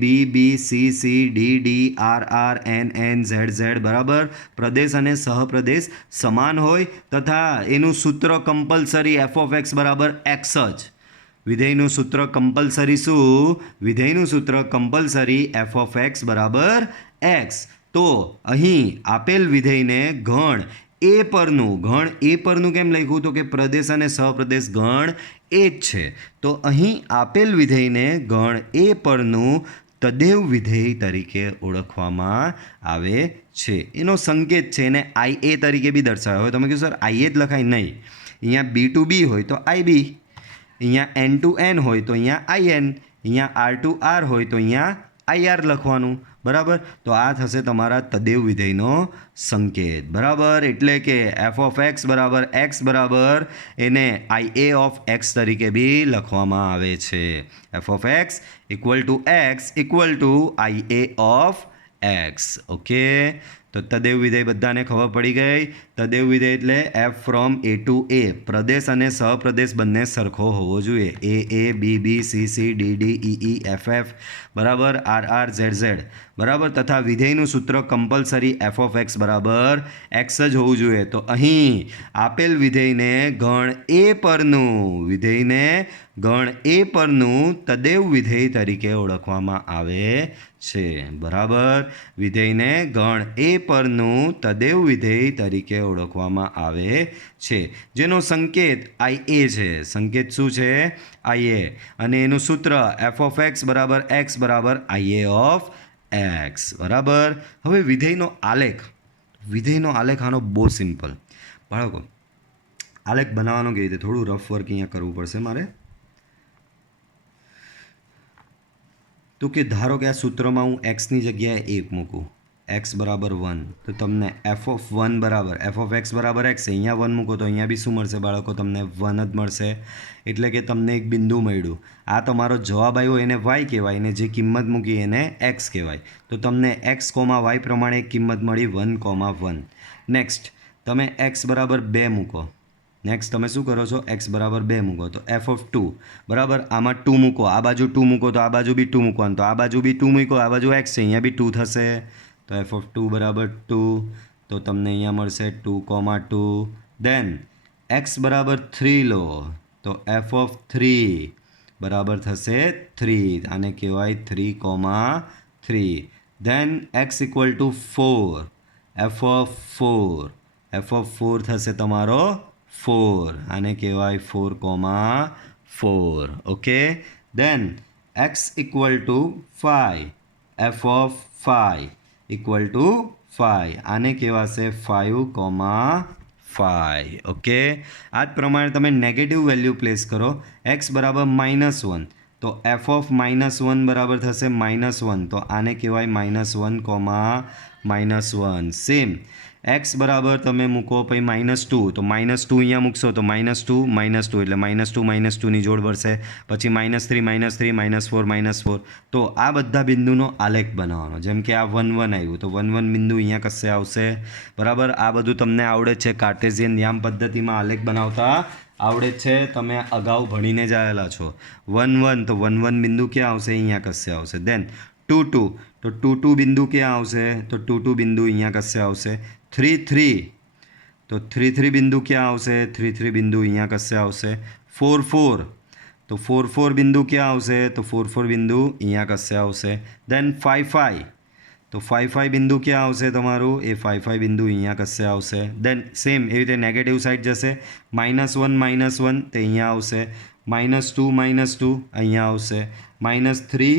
B B, C C, D D, R R, N N, Z Z. બરાબર. પ્રદેશ અને સહપ્રદેશ સમાન હોય તથા એનું સૂત્ર કમ્પલસરી એફ ઓફ એક્સ બરાબર એક્સ જ. વિધેયનું સૂત્ર કમ્પલસરી શું? વિધેયનું સૂત્ર કમ્પલસરી એફ ઓફ એક્સ બરાબર એક્સ. તો અહીં આપેલ વિધેયને ગણ એ પરનું કેમ લખ્યું? તો કે પ્રદેશ અને સહપ્રદેશ ગણ એ જ છે. તો અહીં આપેલ વિધેયને ગણ એ પરનું તદેવ વિધેય તરીકે ઓળખવામાં આવે છે. એનો સંકેત છે એને આઈ એ તરીકે બી દર્શાવે. હવે તમે કહો સર આઈ એ જ લખાય? નહીં. અહીંયા બી ટુ બી હોય તો આઈ બી, અહીંયા એન ટુ એન હોય તો અહીંયા આઈ એન, અહીંયા આર ટુ આર હોય તો અહીંયા આઈ આર લખવાનું. બરાબર. તો આ થશે તમારા તદેવ વિધેયનો સંકેત. બરાબર. એટલે કે એફ ઓફ એક્સ બરાબર એક્સ બરાબર એને આઈ એ ઓફ એક્સ તરીકે બી લખવામાં આવે છે. F of x equal two x equal two I A of x. Okay. તો તદેવ વિધેય બધાને ખબર પડી ગઈ. તદેવ વિધેય એટલે F from A to A, પ્રદેશ અને સહપ્રદેશ બંને સરખો હોવો જોઈએ. A B B C C D D E E F F બરાબર, આર આર ઝેડ ઝેડ બરાબર. તથા વિધેયનું સૂત્ર કમ્પલસરી એફ ઓફ એક્સ બરાબર એક્સ જ હોવું જોઈએ. તો અહીં આપેલ વિધેયને ગણ એ પરનું તદેવ વિધેય તરીકે ઓળખવામાં આવે છે. બરાબર, વિધેયને ગણ એ પરનું તદેવ વિધેય તરીકે ઓળખવામાં આવે છે, જેનો સંકેત આઈ એ છે. સંકેત શું છે? આઈ એ. અને એનું સૂત્ર એફ ઓફ એક્સ બરાબર આઈ એ ઓફ એક્સ. બરાબર. હવે વિધેયનો આલેખ આનો બહુ સિમ્પલ. બાળકો, આલેખ બનાવવાનો કેવી રીતે? થોડું રફ વર્ક અહીંયા કરવું પડશે મારે. તો કે ધારો કે આ સૂત્રમાં હું એક્સની જગ્યાએ 1 મૂકું, એક્સ બરાબર 1, તો તમને એફ ઓફ 1 બરાબર એફ ઓફ એક્સ બરાબર એક્સ, અહીંયા 1 મૂકો તો અહીંયા બી શું મળશે બાળકો? તમને 1 જ મળશે. એટલે કે તમને એક બિંદુ મળ્યું. આ તમારો જવાબ આવ્યો એને વાય કહેવાય, ને જે કિંમત મૂકી એને એક્સ કહેવાય. તો તમને એક્સ કોમા વાય પ્રમાણે એક કિંમત મળી 1,1. નેક્સ્ટ તમે એક્સ બરાબર 2 મૂકો. નેક્સ્ટ તમે શું કરો છો? એક્સ બરાબર 2 મૂકો તો એફ ઓફ 2 બરાબર, આમાં 2 મૂકો, આ બાજુ 2 મૂકો તો આ બાજુ બી 2 મૂકવાનું, તો આ બાજુ બી 2 મૂકો, આ બાજુ એક્સ છે, અહીંયા બી 2 થશે. તો એફ ઓફ 2 બરાબર 2, તો તમને અહીંયા મળશે 2,2. દેન એક્સ બરાબર 3 લો, તો એફ ઓફ 3 બરાબર થશે 3, આને કહેવાય 3,3. Then X equal to 4, F of 4 થશે તમારો 4, આને કહેવાય 4,4. Okay. Then X equal to 5, F of 5 equal to 5, આને કહેવાશે 5,5. ઓકે. આ જ પ્રમાણે તમે નેગેટિવ વેલ્યુ પ્લેસ કરો. એક્સ બરાબર -1, તો એફ ઓફ -1 બરાબર થશે -1, તો આને કહેવાય -1,-1. સેમ એક્સ બરાબર તમે મૂકો પછી -2, તો -2 અહીંયા મૂકશો તો -2 એટલે -2 ની જોડ પડશે. પછી -3 -4 તો આ બધા બિંદુનો આલેખ બનાવવાનો. જેમ કે આ 1 1 આવ્યું, તો 1 1 બિંદુ અહીંયા કશે આવશે. બરાબર, આ બધું તમને આવડે છે. કાર્ટેશિયન યામ પદ્ધતિમાં આલેખ બનાવતા આવડે છે, તમે અગાઉ ભણીને જ આવેલા છો. 1 1 તો 1 1 બિંદુ ક્યાં આવશે? અહીંયા કશે આવશે. દેન 2 2, તો 2 2 બિંદુ ક્યાં આવશે? તો 2 2 બિંદુ અહીંયા કશે આવશે. 3 3, તો 3 3 બિંદુ ક્યાં આવશે? 3 3 બિંદુ અહીંયા કશે આવશે. 4 4, તો 4 4 બિંદુ ક્યાં આવશે? તો 4 4 બિંદુ અહીંયા કશે આવશે. દેન 5 5, તો 5 5 બિંદુ ક્યાં આવશે તમારું? એ 5 5 બિંદુ અહીંયા કશે આવશે. દેન સેમ એવી રીતે નેગેટિવ સાઈડ જશે. -1 તે અહીંયા આવશે. -2 અહીંયા આવશે. -3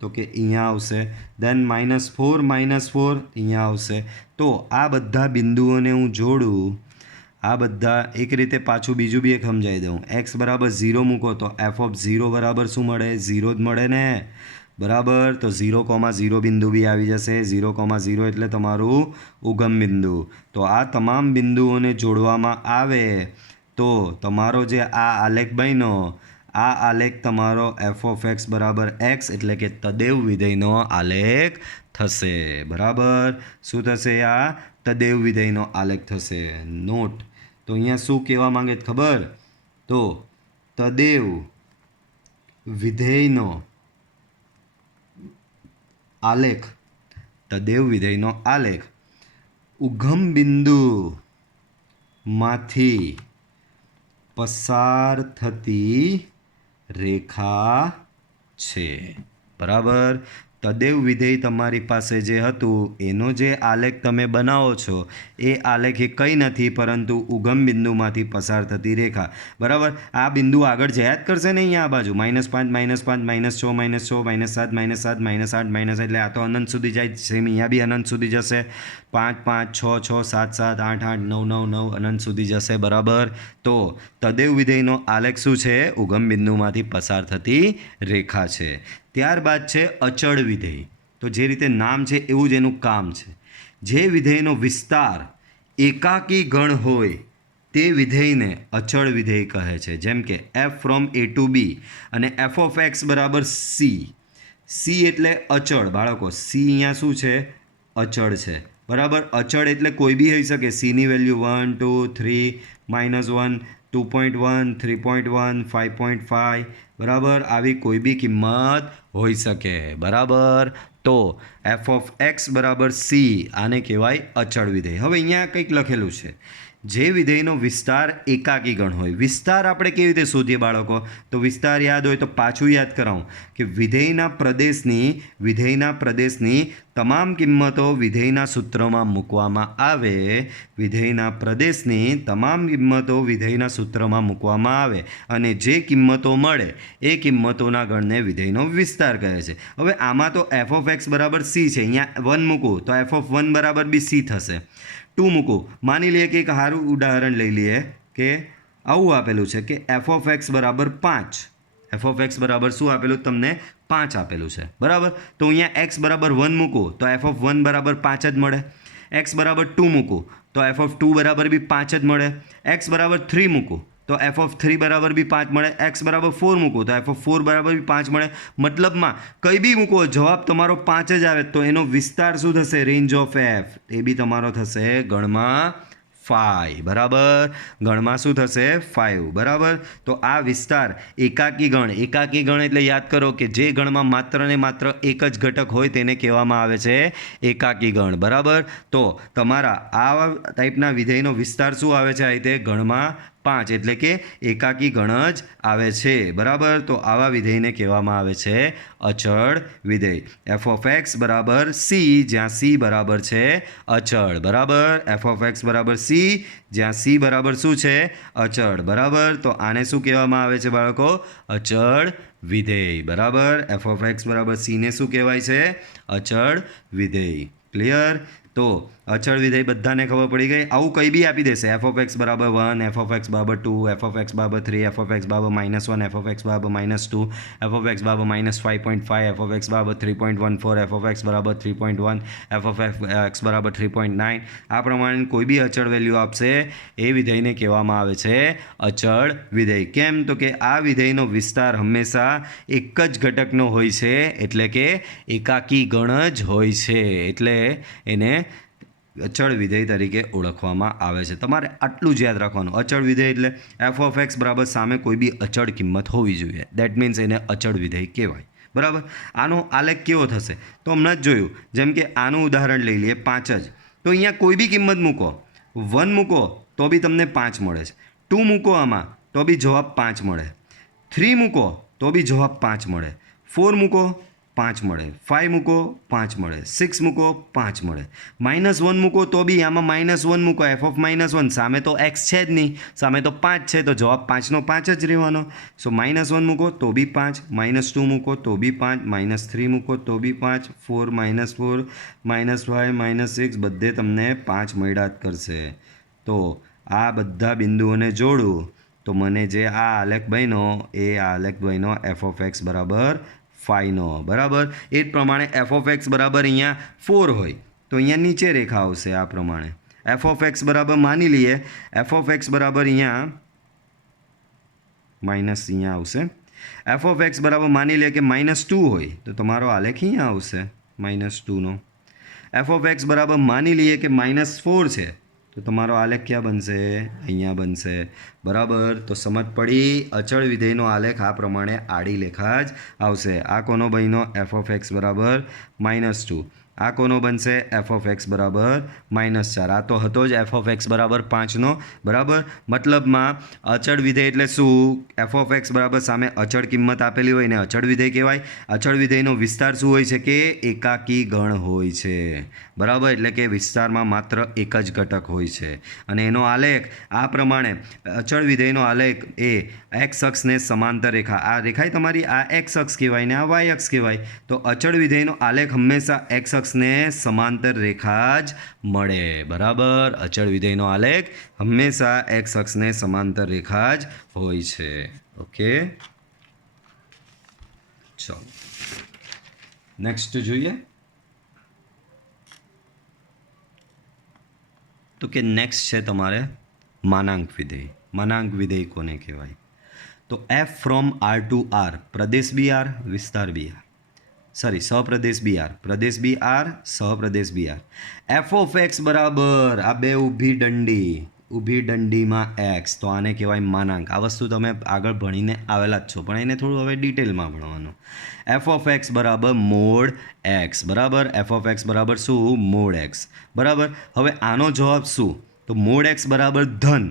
તો કે અહીંયા આવશે. દેન -4 અહીંયા આવશે. તો આ બધા બિંદુઓને હું જોડું, આ બધા એક રીતે પાછું બીજું બી એક સમજાવી દઉં. એક્સ બરાબર 0 મૂકો તો એફ ઓફ 0 બરાબર શું મળે? 0 જ મળે ને. બરાબર, તો 0,0 બિંદુ બી આવી જશે. 0,0 એટલે તમારું ઉગમ બિંદુ. તો આ તમામ બિંદુઓને જોડવામાં આવે તો તમારો જે આ આલેખ બન્યો, આ આલેખ તમારો એફ ઓફ એક્સ બરાબર એક્સ એટલે કે તદેવ વિધેયનો આલેખ થશે. બરાબર, શું થશે? આ તદેવ વિધેયનો આલેખ થશે. નોટ. તો અહીંયા શું કહેવા માંગે ખબર? તો તદેવ વિધેયનો આલેખ, ઉગમ બિંદુમાંથી પસાર થતી રેખા છે. બરાબર, તદેવ વિધેય તમારી પાસે જે હતું એનો જે આલેખ તમે બનાવો છો એ આલેખ એ કંઈ નથી પરંતુ ઉગમ બિંદુમાંથી પસાર થતી રેખા. બરાબર, આ બિંદુ આગળ જયા જ કરશે ને. અહીંયા આ બાજુ -5 -5 -6 -7 -7 -8 એટલે આ તો અનંત સુધી જાય. સેમ અહીંયા બી અનંત સુધી જશે. 5 5 6 6 7 7 8 8 9 9 9 અનંત સુધી જશે. બરાબર, તો તદેવ વિધેયનો આલેખ શું છે? ઉગમ બિંદુમાંથી પસાર થતી રેખા છે. ત્યારબાદ છે અચળ વિધેય. તો જે રીતે નામ છે એવું જ એનું કામ છે. જે વિધેયનો વિસ્તાર એકાકી ગણ હોય તે વિધેયને અચળ વિધેય કહે છે. જેમ કે એફ ફ્રોમ એ ટુ બી અને એફ ઓફ એક્સ બરાબર સી. સી એટલે અચળ. બાળકો, સી અહીંયા શું છે? અચળ છે બરાબર. અચળ એટલે કોઈ બી હોઈ શકે. સીની વેલ્યુ 1 2 3 -1 2.1 3.1 5.5 બરાબર. આવી કોઈ બી કિંમત હોઈ શકે બરાબર. તો એફ ઓફ એક્સ બરાબર સી આને કહેવાય અચળ વિધેય. હવે અહીંયા કંઈક લખેલું છે, જે વિધેયનો વિસ્તાર એકાકી ગણ હોય. વિસ્તાર આપણે કેવી રીતે શોધીએ બાળકો? તો વિસ્તાર યાદ હોય તો પાછું યાદ કરાવું કે વિધેયના પ્રદેશની તમામ કિંમતો વિધેયના સૂત્રમાં મૂકવામાં આવે. વિધેયના પ્રદેશની તમામ કિંમતો વિધેયના સૂત્રમાં મૂકવામાં આવે અને જે કિંમતો મળે એ કિંમતોના ગણને વિધેયનો વિસ્તાર કહે છે. હવે આમાં તો એફ ઓફ એક્સ બરાબર સી છે, અહીંયા 1 મૂકું તો એફ ઓફ 1 બરાબર બી સી થશે. 2 મૂકો. માની લઈએ કે એક સારું ઉદાહરણ લઈ લઈએ કે આવું આપેલું છે કે એફ ઓફ એક્સ બરાબર 5. એફ ઓફ એક્સ બરાબર શું આપેલું તમને? 5 આપેલું છે બરાબર. તો અહીંયા એક્સ બરાબર 1 મૂકો તો એફ ઓફ 1 બરાબર 5 જ મળે. એક્સ બરાબર 2 મૂકો તો એફ ઓફ 2 બરાબર બી 5 જ મળે. એક્સ બરાબર 3 મૂકો તો એફ ઓફ 3 બરાબર બી 5 મળે. એક્સ બરાબર 4 મૂકો તો એફ ઓફ 4 બરાબર બી 5 મળે. મતલબમાં કંઈ બી મૂકો જવાબ તમારો 5 જ આવે. તો એનો વિસ્તાર શું થશે? રેન્જ ઓફ એફ એ બી તમારો થશે ગણમાં 5 બરાબર. ગણમાં શું થશે? 5 બરાબર. તો આ વિસ્તાર એકાકી ગણ એટલે યાદ કરો કે જે ગણમાં માત્ર ને માત્ર એક જ ઘટક હોય તેને કહેવામાં આવે છે એકાકી ગણ બરાબર. તો તમારા આવા ટાઈપના વિધેયનો વિસ્તાર શું આવે છે? આ રીતે ગણમાં 5 એટલે કે એકાકી ગણ જ આવે છે બરાબર. તો આવા વિધેયને કહેવામાં આવે છે અચળ વિધેય. એફ ઓફ એક્સ બરાબર સી જ્યાં સી બરાબર છે અચળ બરાબર. એફ ઓફ એક્સ બરાબર સી જ્યાં સી બરાબર શું છે? અચળ બરાબર. તો આને શું કહેવામાં આવે છે બાળકો? અચળ વિધેય બરાબર. એફ ઓફ એક્સ બરાબર સીને શું કહેવાય છે? અચળ વિધેય. ક્લિયર? તો અચળ વિધેય બધાને ખબર પડી ગઈ. આવું કંઈ બી આપી દેશે. એફ ઓફ એક્સ બરાબર 1, એફ ઓફ એક્સ બરાબર 2, એફ ઓફ એક્સ બરાબર 3, એફ ઓફ એક્સ બરાબર -1, એફ ઓફ એક્સ બરાબર -2, એફ ઓફ એક્સ બરાબર -5.5, એફ ઓફ એક્સ બરાબર 3.14, એફ ઓફ એક્સ બરાબર 3.1, એફ ઓફ એક્સ બરાબર 3.9. આ પ્રમાણે કોઈ બી અચળ વેલ્યુ આપશે એ વિધેયને કહેવામાં આવે છે અચળ વિધેય. કેમ? તો કે આ વિધેયનો વિસ્તાર હંમેશા એક જ ઘટકનો હોય છે એટલે કે એકાકી ગણ જ હોય છે. એટલે એને અચળ વિધેય તરીકે ઓળખવામાં આવે છે. તમારે આટલું જ યાદ રાખવાનું. અચળ વિધેય એટલે એફ ઓફ એક્સ બરાબર સામે કોઈ બી અચળ કિંમત હોવી જોઈએ. દેટ મીન્સ એને અચળ વિધેય કહેવાય બરાબર. આનો આલેખ કેવો થશે તો હમણાં જ જોયું. જેમ કે આનું ઉદાહરણ લઈ લઈએ 5 જ. તો અહીંયા કોઈ બી કિંમત મૂકો. 1 મૂકો તો બી તમને 5 મળે છે. 2 મૂકો આમાં તો બી જવાબ 5 મળે. 3 મૂકો તો બી જવાબ 5 મળે. 4 મૂકો 5 મળે. 5 મૂકો 5 મળે. 6 મૂકો 5 મળે. -1 મૂકો તો બી આમાં -1 મૂકો. એફ ઓફ -1 સામે તો એક્સ છે જ નહીં, સામે તો 5 છે તો જવાબ 5નો 5 જ રહેવાનો. સો -1 મૂકો તો બી 5, -2 મૂકો તો બી 5, -3 મૂકો તો બી 5, 4 -4 -5 -6 બધે તમને 5 મળ્યા જ કરશે. તો આ બધા બિંદુઓને જોડું તો મને જે આ આલેખ બન્યો એ આલેખ બન્યો એફ ઓફ એક્સ બરાબર 5નો બરાબર. એ જ પ્રમાણે એફ ઓફ એક્સ બરાબર અહીંયા 4 હોય તો અહીંયા નીચે રેખા આવશે આ પ્રમાણે. એફ ઓફ એક્સ બરાબર માની લઈએ એફ ઓફ એક્સ બરાબર અહીંયા માઇનસ અહીંયા આવશે. એફ ઓફ એક્સ બરાબર માની લઈએ કે -2 હોય તો તમારો આલેખ અહીંયા આવશે -2નો. એફ ઓફ એક્સ બરાબર માની લઈએ કે -4 છે તો તમારો આલેખ ક્યાં બનશે? અહીંયા બનશે બરાબર. તો સમજ પડી. અચળ વિધેયનો આલેખ આ પ્રમાણે આડી લેખા જ આવશે. આ કોનો બન્યો? એફ ઓફ એક્સ બરાબર -2. આ કોનો બનશે? એફ ઓફ એક્સ બરાબર -4. આ તો હતો જ એફ ઓફ એક્સ બરાબર 5નો બરાબર. મતલબમાં અચળ વિધેય એટલે શું? એફ ઓફ એક્સ બરાબર સામે અચળ કિંમત આપેલી હોય એને અચળ વિધેય કહેવાય. અચળ વિધેયનો વિસ્તાર શું હોય છે? કે એકાકી ગણ હોય છે બરાબર. એટલે કે વિસ્તારમાં માત્ર એક જ ઘટક હોય છે અને એનો આલેખ આ પ્રમાણે. અચળ વિધેયનો આલેખ એ એક્સ અક્ષને સમાંતર રેખા. આ રેખાય તમારી આ એક્સ અક્ષ કહેવાય ને આ વાય અક્ષ કહેવાય. તો અચળ વિધેયનો આલેખ હંમેશા એક્સ અક્ષને સમાંતર રેખા જ મળે બરાબર. અચળ વિધેયનો આલેખ હંમેશા એક્સ અક્ષને સમાંતર રેખા જ હોય છે. ઓકે, ચલો નેક્સ્ટ જોઈએ. તો કે નેક્સ્ટ છે તમારે માનાંક વિધેય. માનાંક વિધેય કોને કહેવાય? તો F from R to R, પ્રદેશ બી આર, વિસ્તાર બી આર. सॉरी सप्रदेश बी आर, प्रदेश बी आर, सप्रदेश बी आर। एफ ऑफ एक्स बराबर आ बे ઊભી દંડીમાં એક્સ, તો આને કહેવાય માનાંક। આ વસ્તુ તમે આગળ ભણીને આવેલા જ છો, પણ એને થોડું હવે ડિટેલમાં ભણવાનું। એફ ઓફ એક્સ બરાબર મોડ એક્સ, બરાબર। એફ ઓફ એક્સ બરાબર શું? મોડ એક્સ, બરાબર। હવે આનો જવાબ શું? તો મોડ એક્સ બરાબર ધન,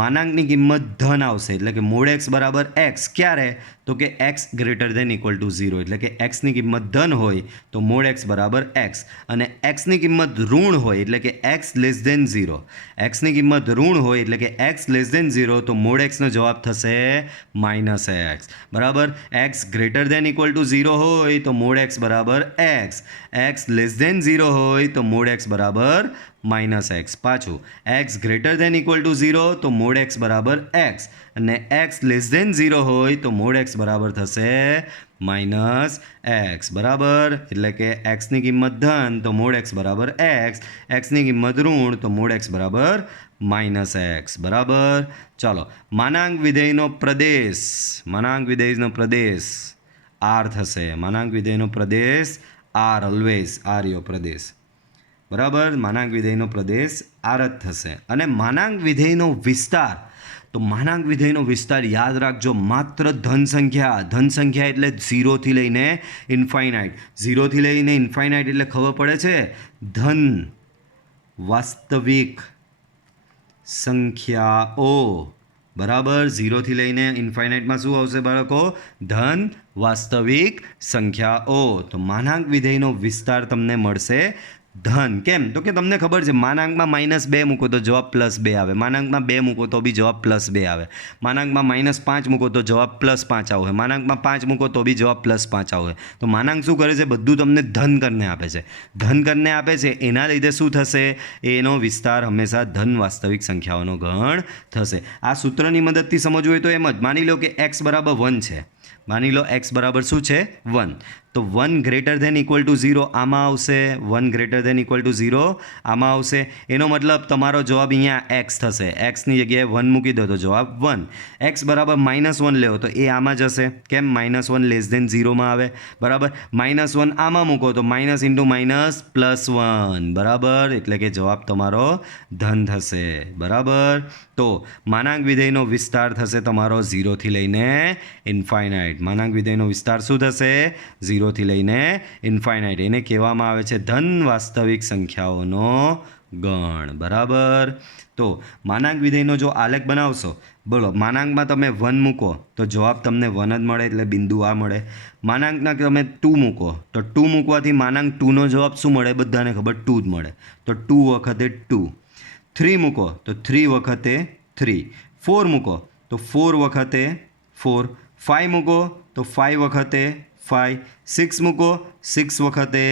માનાંકની કિંમત ધન આવશે, એટલે કે મોડ એક્સ બરાબર એક્સ ક્યારે? તો કે x greater than equal to 0, એટલે કે એક્સની કિંમત ધન હોય તો મોડ એક્સ બરાબર એક્સ, અને એક્સની કિંમત ઋણ હોય એટલે કે એક્સ લેસ દેન 0, એક્સની કિંમત ઋણ હોય એટલે કે એક્સ લેસ દેન 0, તો મોડ એક્સનો જવાબ થશે માઇનસ એક્સ, બરાબર। X greater than equal to 0 હોય તો મોડ એક્સ બરાબર એક્સ, એક્સ લેસ દેન 0 હોય તો મોડ એક્સ બરાબર માઇનસ એક્સ। પાછું x greater than equal to 0 તો મોડ એક્સ બરાબર એક્સ, અને એક્સ લેસ દેન 0 હોય તો મોડ એક્સ બરાબર થશે માઇનસ એક્સ, બરાબર। એટલે કે એક્સની કિંમત ધન તો મોડ એક્સ બરાબર એક્સ, એક્સની કિંમત ઋણ તો મોડ એક્સ બરાબર માઇનસ એક્સ, બરાબર। ચાલો, માનાંક વિધેયનો પ્રદેશ આર થશે, માનાંક વિધેયનો પ્રદેશ આર, ઓલવેઝ આર યો પ્રદેશ, બરાબર। માનાંક વિધેયનો પ્રદેશ આર જ થશે। અને માનાંક વિધેયનો વિસ્તાર, તો માનાંક વિધેયનો વિસ્તાર યાદ રાખજો, માત્ર ધન સંખ્યા એટલે 0 થી લઈને ઇન્ફાઇનાઇટ, 0 થી લઈને ઇન્ફાઇનાઇટ એટલે ખબર પડે છે ધન વાસ્તવિક સંખ્યાઓ, બરાબર। 0 થી લઈને ઇન્ફાઇનાઇટમાં શું આવશે બાળકો? ધન વાસ્તવિક સંખ્યાઓ। તો માનાંક વિધેયનો વિસ્તાર તમને મળશે ધન। કેમ? તો કે તમને ખબર છે માનાંકમાં -2 મૂકો તો જવાબ +2 આવે, માનાંકમાં 2 મૂકો તો બી જવાબ +2 આવે, માનાંકમાં -5 મૂકો તો જવાબ +5 આવે, માનાંકમાં 5 મૂકો તો બી જવાબ +5 આવે। તો માનાંક શું કરે છે? બધું તમને ધન કરીને આપે છે, ધન કરીને આપે છે, એના લીધે શું થશે? એનો વિસ્તાર હંમેશા ધન વાસ્તવિક સંખ્યાઓનો ગણ થશે। આ સૂત્રની મદદથી સમજવું હોય તો એમ જ માની લો કે x બરાબર 1 છે, માની લો x બરાબર શું છે? 1, તો 1 ગ્રેટર દેન ઇક્વલ ટુ 0 આમાં આવશે, 1 ગ્રેટર દેન ઇક્વલ ટુ 0 આમાં આવશે, એનો મતલબ તમારો જવાબ અહીંયા x થશે, xની જગ્યાએ 1 મૂકી દો તો જવાબ 1। x બરાબર -1 લેવો તો એ આમાં જશે, કેમ? -1 લેસ દેન 0માં આવે, બરાબર। -1 આમાં મૂકો તો માઇનસ ઇન્ટુ માઇનસ +1, બરાબર, એટલે કે જવાબ તમારો ધન થશે, બરાબર। તો માનાંક વિધેયનો વિસ્તાર થશે તમારો 0 થી લઈને ઇન્ફાઇનાઇટ, માનાંક વિધેયનો વિસ્તાર શું થશે? 0 થી લઈને ઇન્ફાઇનાઇટ, એને કહેવામાં આવે છે ધન વાસ્તવિક સંખ્યાઓનો ગણ, બરાબર। તો માનાંક વિધેયનો જો આલેખ બનાવશો, બોલો, માનાંકમાં તમે 1 મૂકો તો જવાબ તમને 1 જ મળે, એટલે બિંદુ આ મળે। માનાંકના તમે 2 મૂકો તો 2 મૂકવાથી માનાંક 2નો જવાબ શું મળે? બધાને ખબર 2 જ મળે, તો 2 વખતે 2। 3 મૂકો તો 3 વખતે 3, 4 મૂકો તો 4 વખતે 4, 5 મૂકો તો 5 વખતે 5, 6 મૂકો 6 વખતે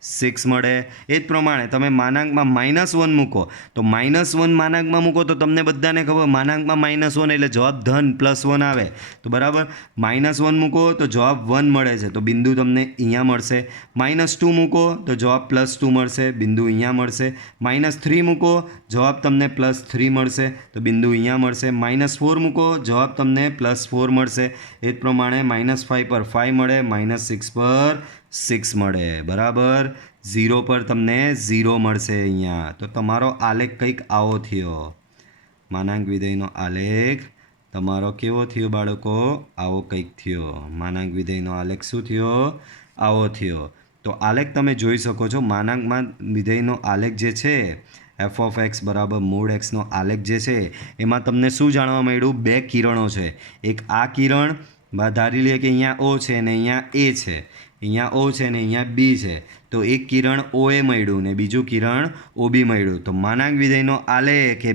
6 મળે। એ જ પ્રમાણે તમે માનાંકમાં -1 મૂકો તો -1 માનાંકમાં મૂકો તો તમને બધાને ખબર માનાંકમાં -1 એટલે જવાબ ધન +1 આવે, તો બરાબર। -1 મૂકો તો જવાબ 1 મળે છે, તો બિંદુ તમને અહીંયા મળશે। -2 મૂકો તો જવાબ +2 મળશે, બિંદુ અહીંયા મળશે। -3 મૂકો જવાબ તમને +3 મળશે, તો બિંદુ અહીંયા મળશે। -4 મૂકો જવાબ તમને +4 મળશે। એ જ પ્રમાણે -5 પર 5 મળે, -6 પર 6 મળે, બરાબર। 0 પર તમને 0 મળશે અહીંયા। તો તમારો આલેખ કંઈક આવો થયો, માનાંક વિધેયનો આલેખ તમારો કેવો થયો બાળકો? આવો કંઈક થયો, માનાંક વિધેયનો આલેખ શું થયો? આવો થયો। તો આલેખ તમે જોઈ શકો છો, માનાંકમાં વિધેયનો આલેખ જે છે એફ ઓફ એક્સ બરાબર મોડ એક્સનો આલેખ જે છે એમાં તમને શું જાણવા મળ્યું? 2 કિરણો છે, એક આ કિરણ, ધારી લઈએ કે અહીંયા O છે અને અહીંયા A છે, અહીંયા O છે ને અહીંયા B છે, તો એક કિરણ OA મળ્યું ને બીજું કિરણ OB મળ્યું। તો માનાંક વિધેયનો આલેખ એ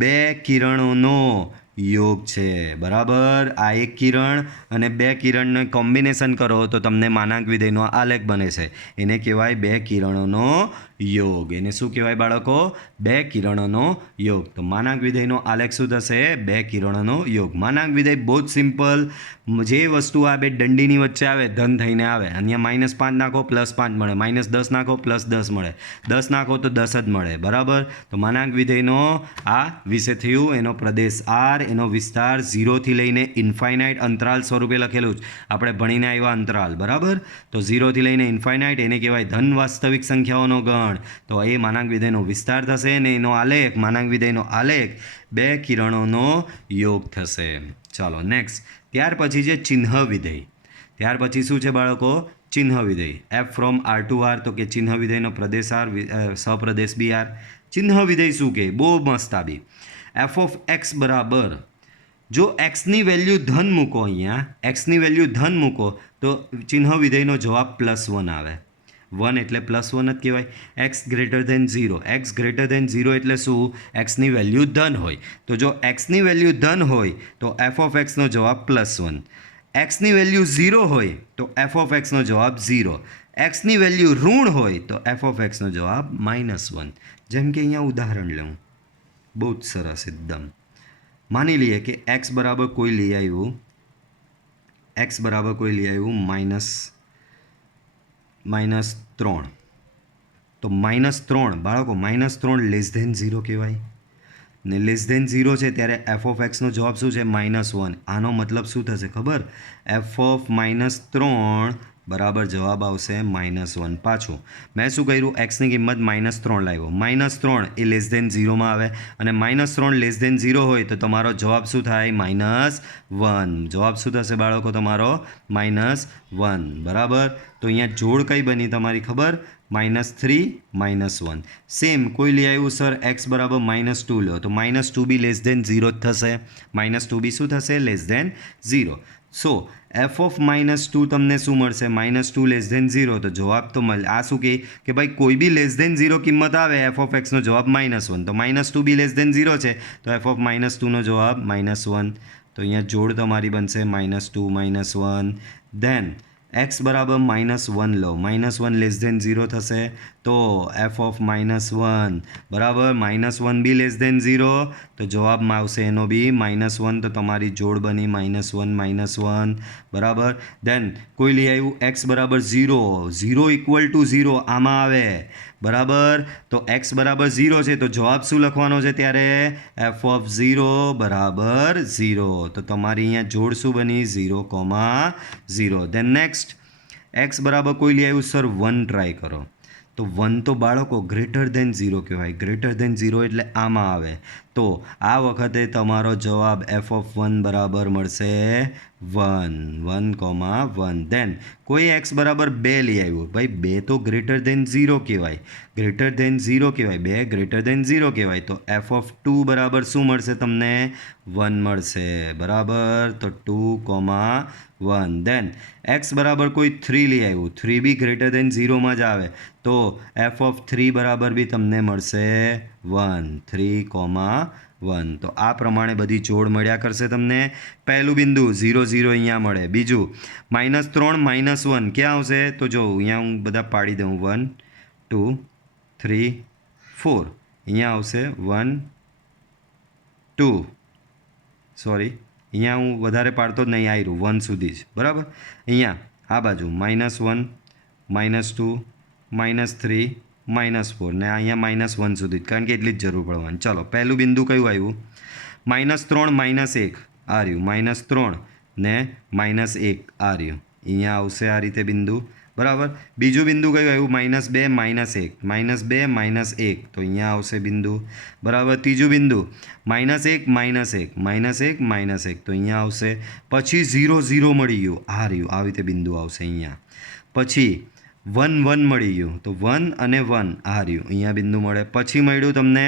બે કિરણોનો યોગ છે, બરાબર। આ એક કિરણ અને 2 કિરણને કોમ્બિનેશન કરો તો તમને માનાંક વિધેયનો આલેખ બને છે, એને કહેવાય 2 કિરણોનો યોગ। એને શું કહેવાય બાળકો? 2 કિરણોનો યોગ। તો માનાંક વિધેયનો આલેખ શું થશે? 2 કિરણોનો યોગ। માનાંક વિધેય બહુ જ સિમ્પલ, જે વસ્તુ આ 2 દંડીની વચ્ચે આવે ધન થઈને આવે, અહીંયા -5 નાખો +5 મળે, -10 નાખો +10 મળે, 10 નાખો તો 10 જ મળે, બરાબર। તો માનાંક વિધેયનો આ વિશે થયું, એનો પ્રદેશ આર, એનો વિસ્તાર 0થી લઈને ઇન્ફાઇનાઇટ અંતરાલ સ્વરૂપે લખેલું જ આપણે ભણીને આવ્યા અંતરાલ, બરાબર. તો 0થી લઈને ઇન્ફાઇનાઇટ એને કહેવાય ધન વાસ્તવિક સંખ્યાઓનો ગણ. તો એ માનાંક વિધેયનો વિસ્તાર થશે ને એનો આલેખ, માનાંક વિધેયનો આલેખ બે કિરણોનો યોગ થશે. ચાલો નેક્સ્ટ. ત્યાર પછી છે ચિહ્ન વિધેય. ત્યાર પછી શું છે બાળકો? ચિહ્ન વિધેય. F from R to R, તો કે ચિહ્ન વિધેયનો પ્રદેશ આર, સપ્રદેશ બી આર. ચિહ્ન વિધેય શું કહે? બહુ મસ્ત આવી. એફ ઓફ એક્સ બરાબર, જો એક્સની વેલ્યુ ધન મૂકો, અહીંયા એક્સની વેલ્યુ ધન મૂકો તો ચિહ્ન વિધેયનો જવાબ +1 આવે. 1 એટલે +1 જ કહેવાય. X greater than 0. X greater than 0 એટલે શું? એક્સની વેલ્યુ ધન હોય. તો જો એક્સની વેલ્યુ ધન હોય તો એફ ઓફ એક્સનો જવાબ +1. એક્સની વેલ્યુ 0 હોય તો એફ ઓફ એક્સનો જવાબ 0. એક્સની વેલ્યુ ઋણ હોય તો એફ ઓફ એક્સનો જવાબ -1. જેમ કે અહીંયા ઉદાહરણ લઉં, બહુ જ સરસ એકદમ. માની લઈએ કે એક્સ બરાબર કોઈ લઈ આવ્યું, એક્સ બરાબર કોઈ લઈ આવ્યું -3. તો -3 બાળકો, -3 લેસ ધેન 0 કહેવાય ને લેસ ધેન 0 છે ત્યારે એફ ઓફ એક્સનો જવાબ શું છે? -1. આનો મતલબ શું થશે ખબર? એફ ઓફ -3 બરાબર જવાબ આવશે -1. પાછું મેં શું કર્યું? એક્સની કિંમત -3 લાવ્યો. -3 એ લેસ ધેન 0માં આવે અને -3 લેસ ધેન 0 હોય તો તમારો જવાબ શું થાય? -1. જવાબ શું થશે બાળકો તમારો? -1. બરાબર. તો અહીંયા જોડ કઈ બની તમારી ખબર? -3 -1. સેમ કોઈ લઈ આવ્યું સર એક્સ બરાબર -2 લો, તો -2 બી લેસ ધેન 0 જ થશે. -2 બી શું થશે? Less than 0. So f of -2 તમને શું મળશે? -2 લેસ ધેન 0. તો જવાબ તો મળે. આ શું કહે કે ભાઈ કોઈ બી લેસ ધેન 0 કિંમત આવે એફ ઓફ એક્સનો જવાબ -1. તો -2 બી લેસ ધેન 0 છે તો એફ ઓફ -2નો જવાબ -1. તો અહીંયા જોડ તમારી બનશે -2 -1. ધેન એક્સ બરાબર -1 લો, -1 લેસ ધેન 0 થશે તો એફ ઓફ -1 બરાબર -1 બી લેસ ધેન 0 તો જવાબમાં આવશે એનો બી -1. તો તમારી જોડ બની -1 -1 બરાબર. ધેન કોઈ લઈ આવ્યું એક્સ બરાબર 0, 0 = 0 આમાં આવે બરાબર. તો એક્સ બરાબર 0 છે તો જવાબ શું લખવાનો છે ત્યારે? એફ ઓફ 0 બરાબર 0. તો તમારી અહીંયા જોડ શું બની? 0, 0. ધેન નેક્સ્ટ એક્સ બરાબર કોઈ લઈ આવ્યું સર 1 ટ્રાય કરો, તો 1 તો બાળકો ગ્રેટર ધેન 0 કહેવાય. ગ્રેટર ધેન 0 એટલે આમાં આવે. તો આ વખતે તમારો જવાબ એફ ઓફ 1 બરાબર મળશે 1, 1, 1. ધેન કોઈ એક્સ બરાબર 2 લઈ આવ્યું, ભાઈ 2 તો ગ્રેટર ધેન 0 કહેવાય. ગ્રેટર ધેન 0 કહેવાય, 2 ગ્રેટર ધેન 0 કહેવાય. તો એફ ઓફ 2 બરાબર શું મળશે તમને? 1 મળશે બરાબર. તો 2, 1. ધેન એક્સ બરાબર કોઈ 3 લઈ આવ્યું, 3 બી ગ્રેટર ધેન 0માં જ આવે. તો એફ ઓફ 3 બરાબર બી તમને મળશે 1, 3, 1. તો આ પ્રમાણે બધી જોડ મળ્યા કરશે તમને. પહેલું બિંદુ 0, 0 અહીંયા મળે. બીજું -3 -1 ક્યાં આવશે? તો જો અહીંયા હું બધા પાડી દઉં 1, 2, 3, 4. અહીંયા આવશે 1, 2. સોરી, અહીંયા હું વધારે પાડતો જ નહીં, આવ્યું 1 સુધી જ બરાબર. અહીંયા આ બાજુ -1, -2, -3, -4 ને અહીંયા -1 સુધી, કારણ કે એટલી જ જરૂર પડવાની. ચાલો પહેલું બિંદુ કયું આવ્યું? -3 -1 આ રહ્યું, -3 ને -1 આ રહ્યું. અહીંયા આવશે આ રીતે બિંદુ બરાબર. બીજું બિંદુ કયું આવ્યું? -2 -1, -2 -1 તો અહીંયા આવશે બિંદુ બરાબર. ત્રીજું બિંદુ -1 -1, -1 તો અહીંયા આવશે. પછી 0, 0 મળી ગયું, આ રહ્યું, આવી રીતે બિંદુ આવશે અહીંયા. પછી 1, 1 મળી ગયું, તો 1 અને 1 આ રહ્યું, અહીંયા બિંદુ મળે. પછી મળ્યું તમને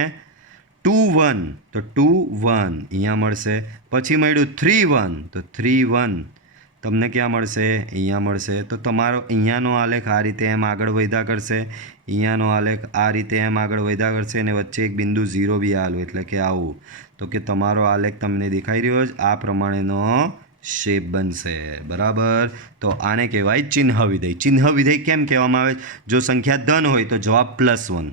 2, 1 તો 2, 1 અહીંયા મળશે. પછી મળ્યું 3, 1 તો 3, 1 તમને ક્યાં મળશે? અહીંયા મળશે. તો તમારો અહીંયાનો આલેખ આ રીતે એમ આગળ વધ્યા કરશે, અહીંયાનો આલેખ આ રીતે એમ આગળ વધ્યા કરશે અને વચ્ચે એક બિંદુ 0 બી આલું, એટલે કે આવું. તો કે તમારો આલેખ તમને દેખાઈ રહ્યો જ આ પ્રમાણેનો શેપ બનશે બરાબર. તો આને કહેવાય ચિહ્ન વિધેય. ચિહ્ન વિધેય કેમ કહેવામાં આવે? જો સંખ્યા ધન હોય તો જવાબ +1,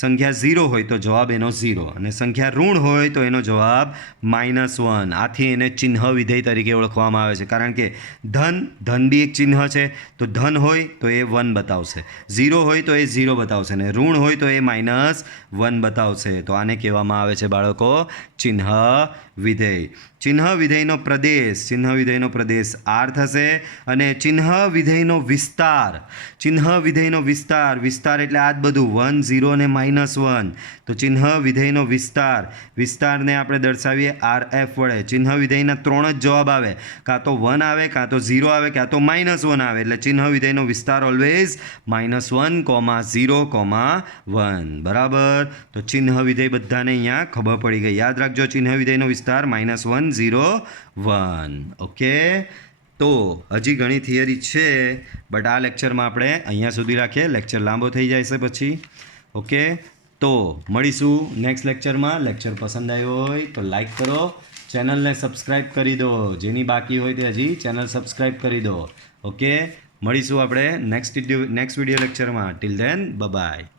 સંખ્યા 0 હોય તો જવાબ એનો 0 અને સંખ્યા ઋણ હોય તો એનો જવાબ -1. આથી એને ચિહ્ન વિધેય તરીકે ઓળખવામાં આવે છે. કારણ કે ધન બી એક ચિહ્ન છે, તો ધન હોય તો એ 1 બતાવશે, 0 હોય તો એ 0 બતાવશે અને ઋણ હોય તો એ -1 બતાવશે. તો આને કહેવામાં આવે છે બાળકો ચિહ્ન વિધેય. ચિહ્ન વિધેયનો પ્રદેશ આર થશે અને ચિહ્ન વિધેયનો વિસ્તાર એટલે આ જ બધું 1 0 અને -1. તો ચિહ્ન વિધેયનો વિસ્તારને આપણે દર્શાવીએ RF વડે. ચિહ્ન વિધેયના 3 જ જવાબ આવે, કાં તો 1 આવે, કાં તો 0 આવે, કાં તો -1 આવે. એટલે ચિહ્ન વિધેયનો વિસ્તાર ઓલવેઝ -1, 0, 1. બરાબર. તો ચિહ્ન વિધેય બધાને અહીંયા ખબર પડી ગઈ. યાદ રાખજો, ચિહ્ન વિધેયનો વિસ્તાર -1, 0, 1. ઓકે. તો હજી ઘણી થિયરી છે, બટ આ લેક્ચરમાં આપણે અહીંયા સુધી રાખીએ. લેક્ચર લાંબો થઈ જાય છે પછી. ઓકે. તો મળીશું નેક્સ્ટ લેક્ચરમાં. લેક્ચર પસંદ આવ્યો હોય તો લાઈક કરો, ચેનલને સબસ્ક્રાઈબ કરી દો. જેની બાકી હોય તે હજી ચેનલ સબસ્ક્રાઈબ કરી દો. ઓકે. મળીશું આપણે નેક્સ્ટ વિડીયો લેક્ચરમાં. Till then by.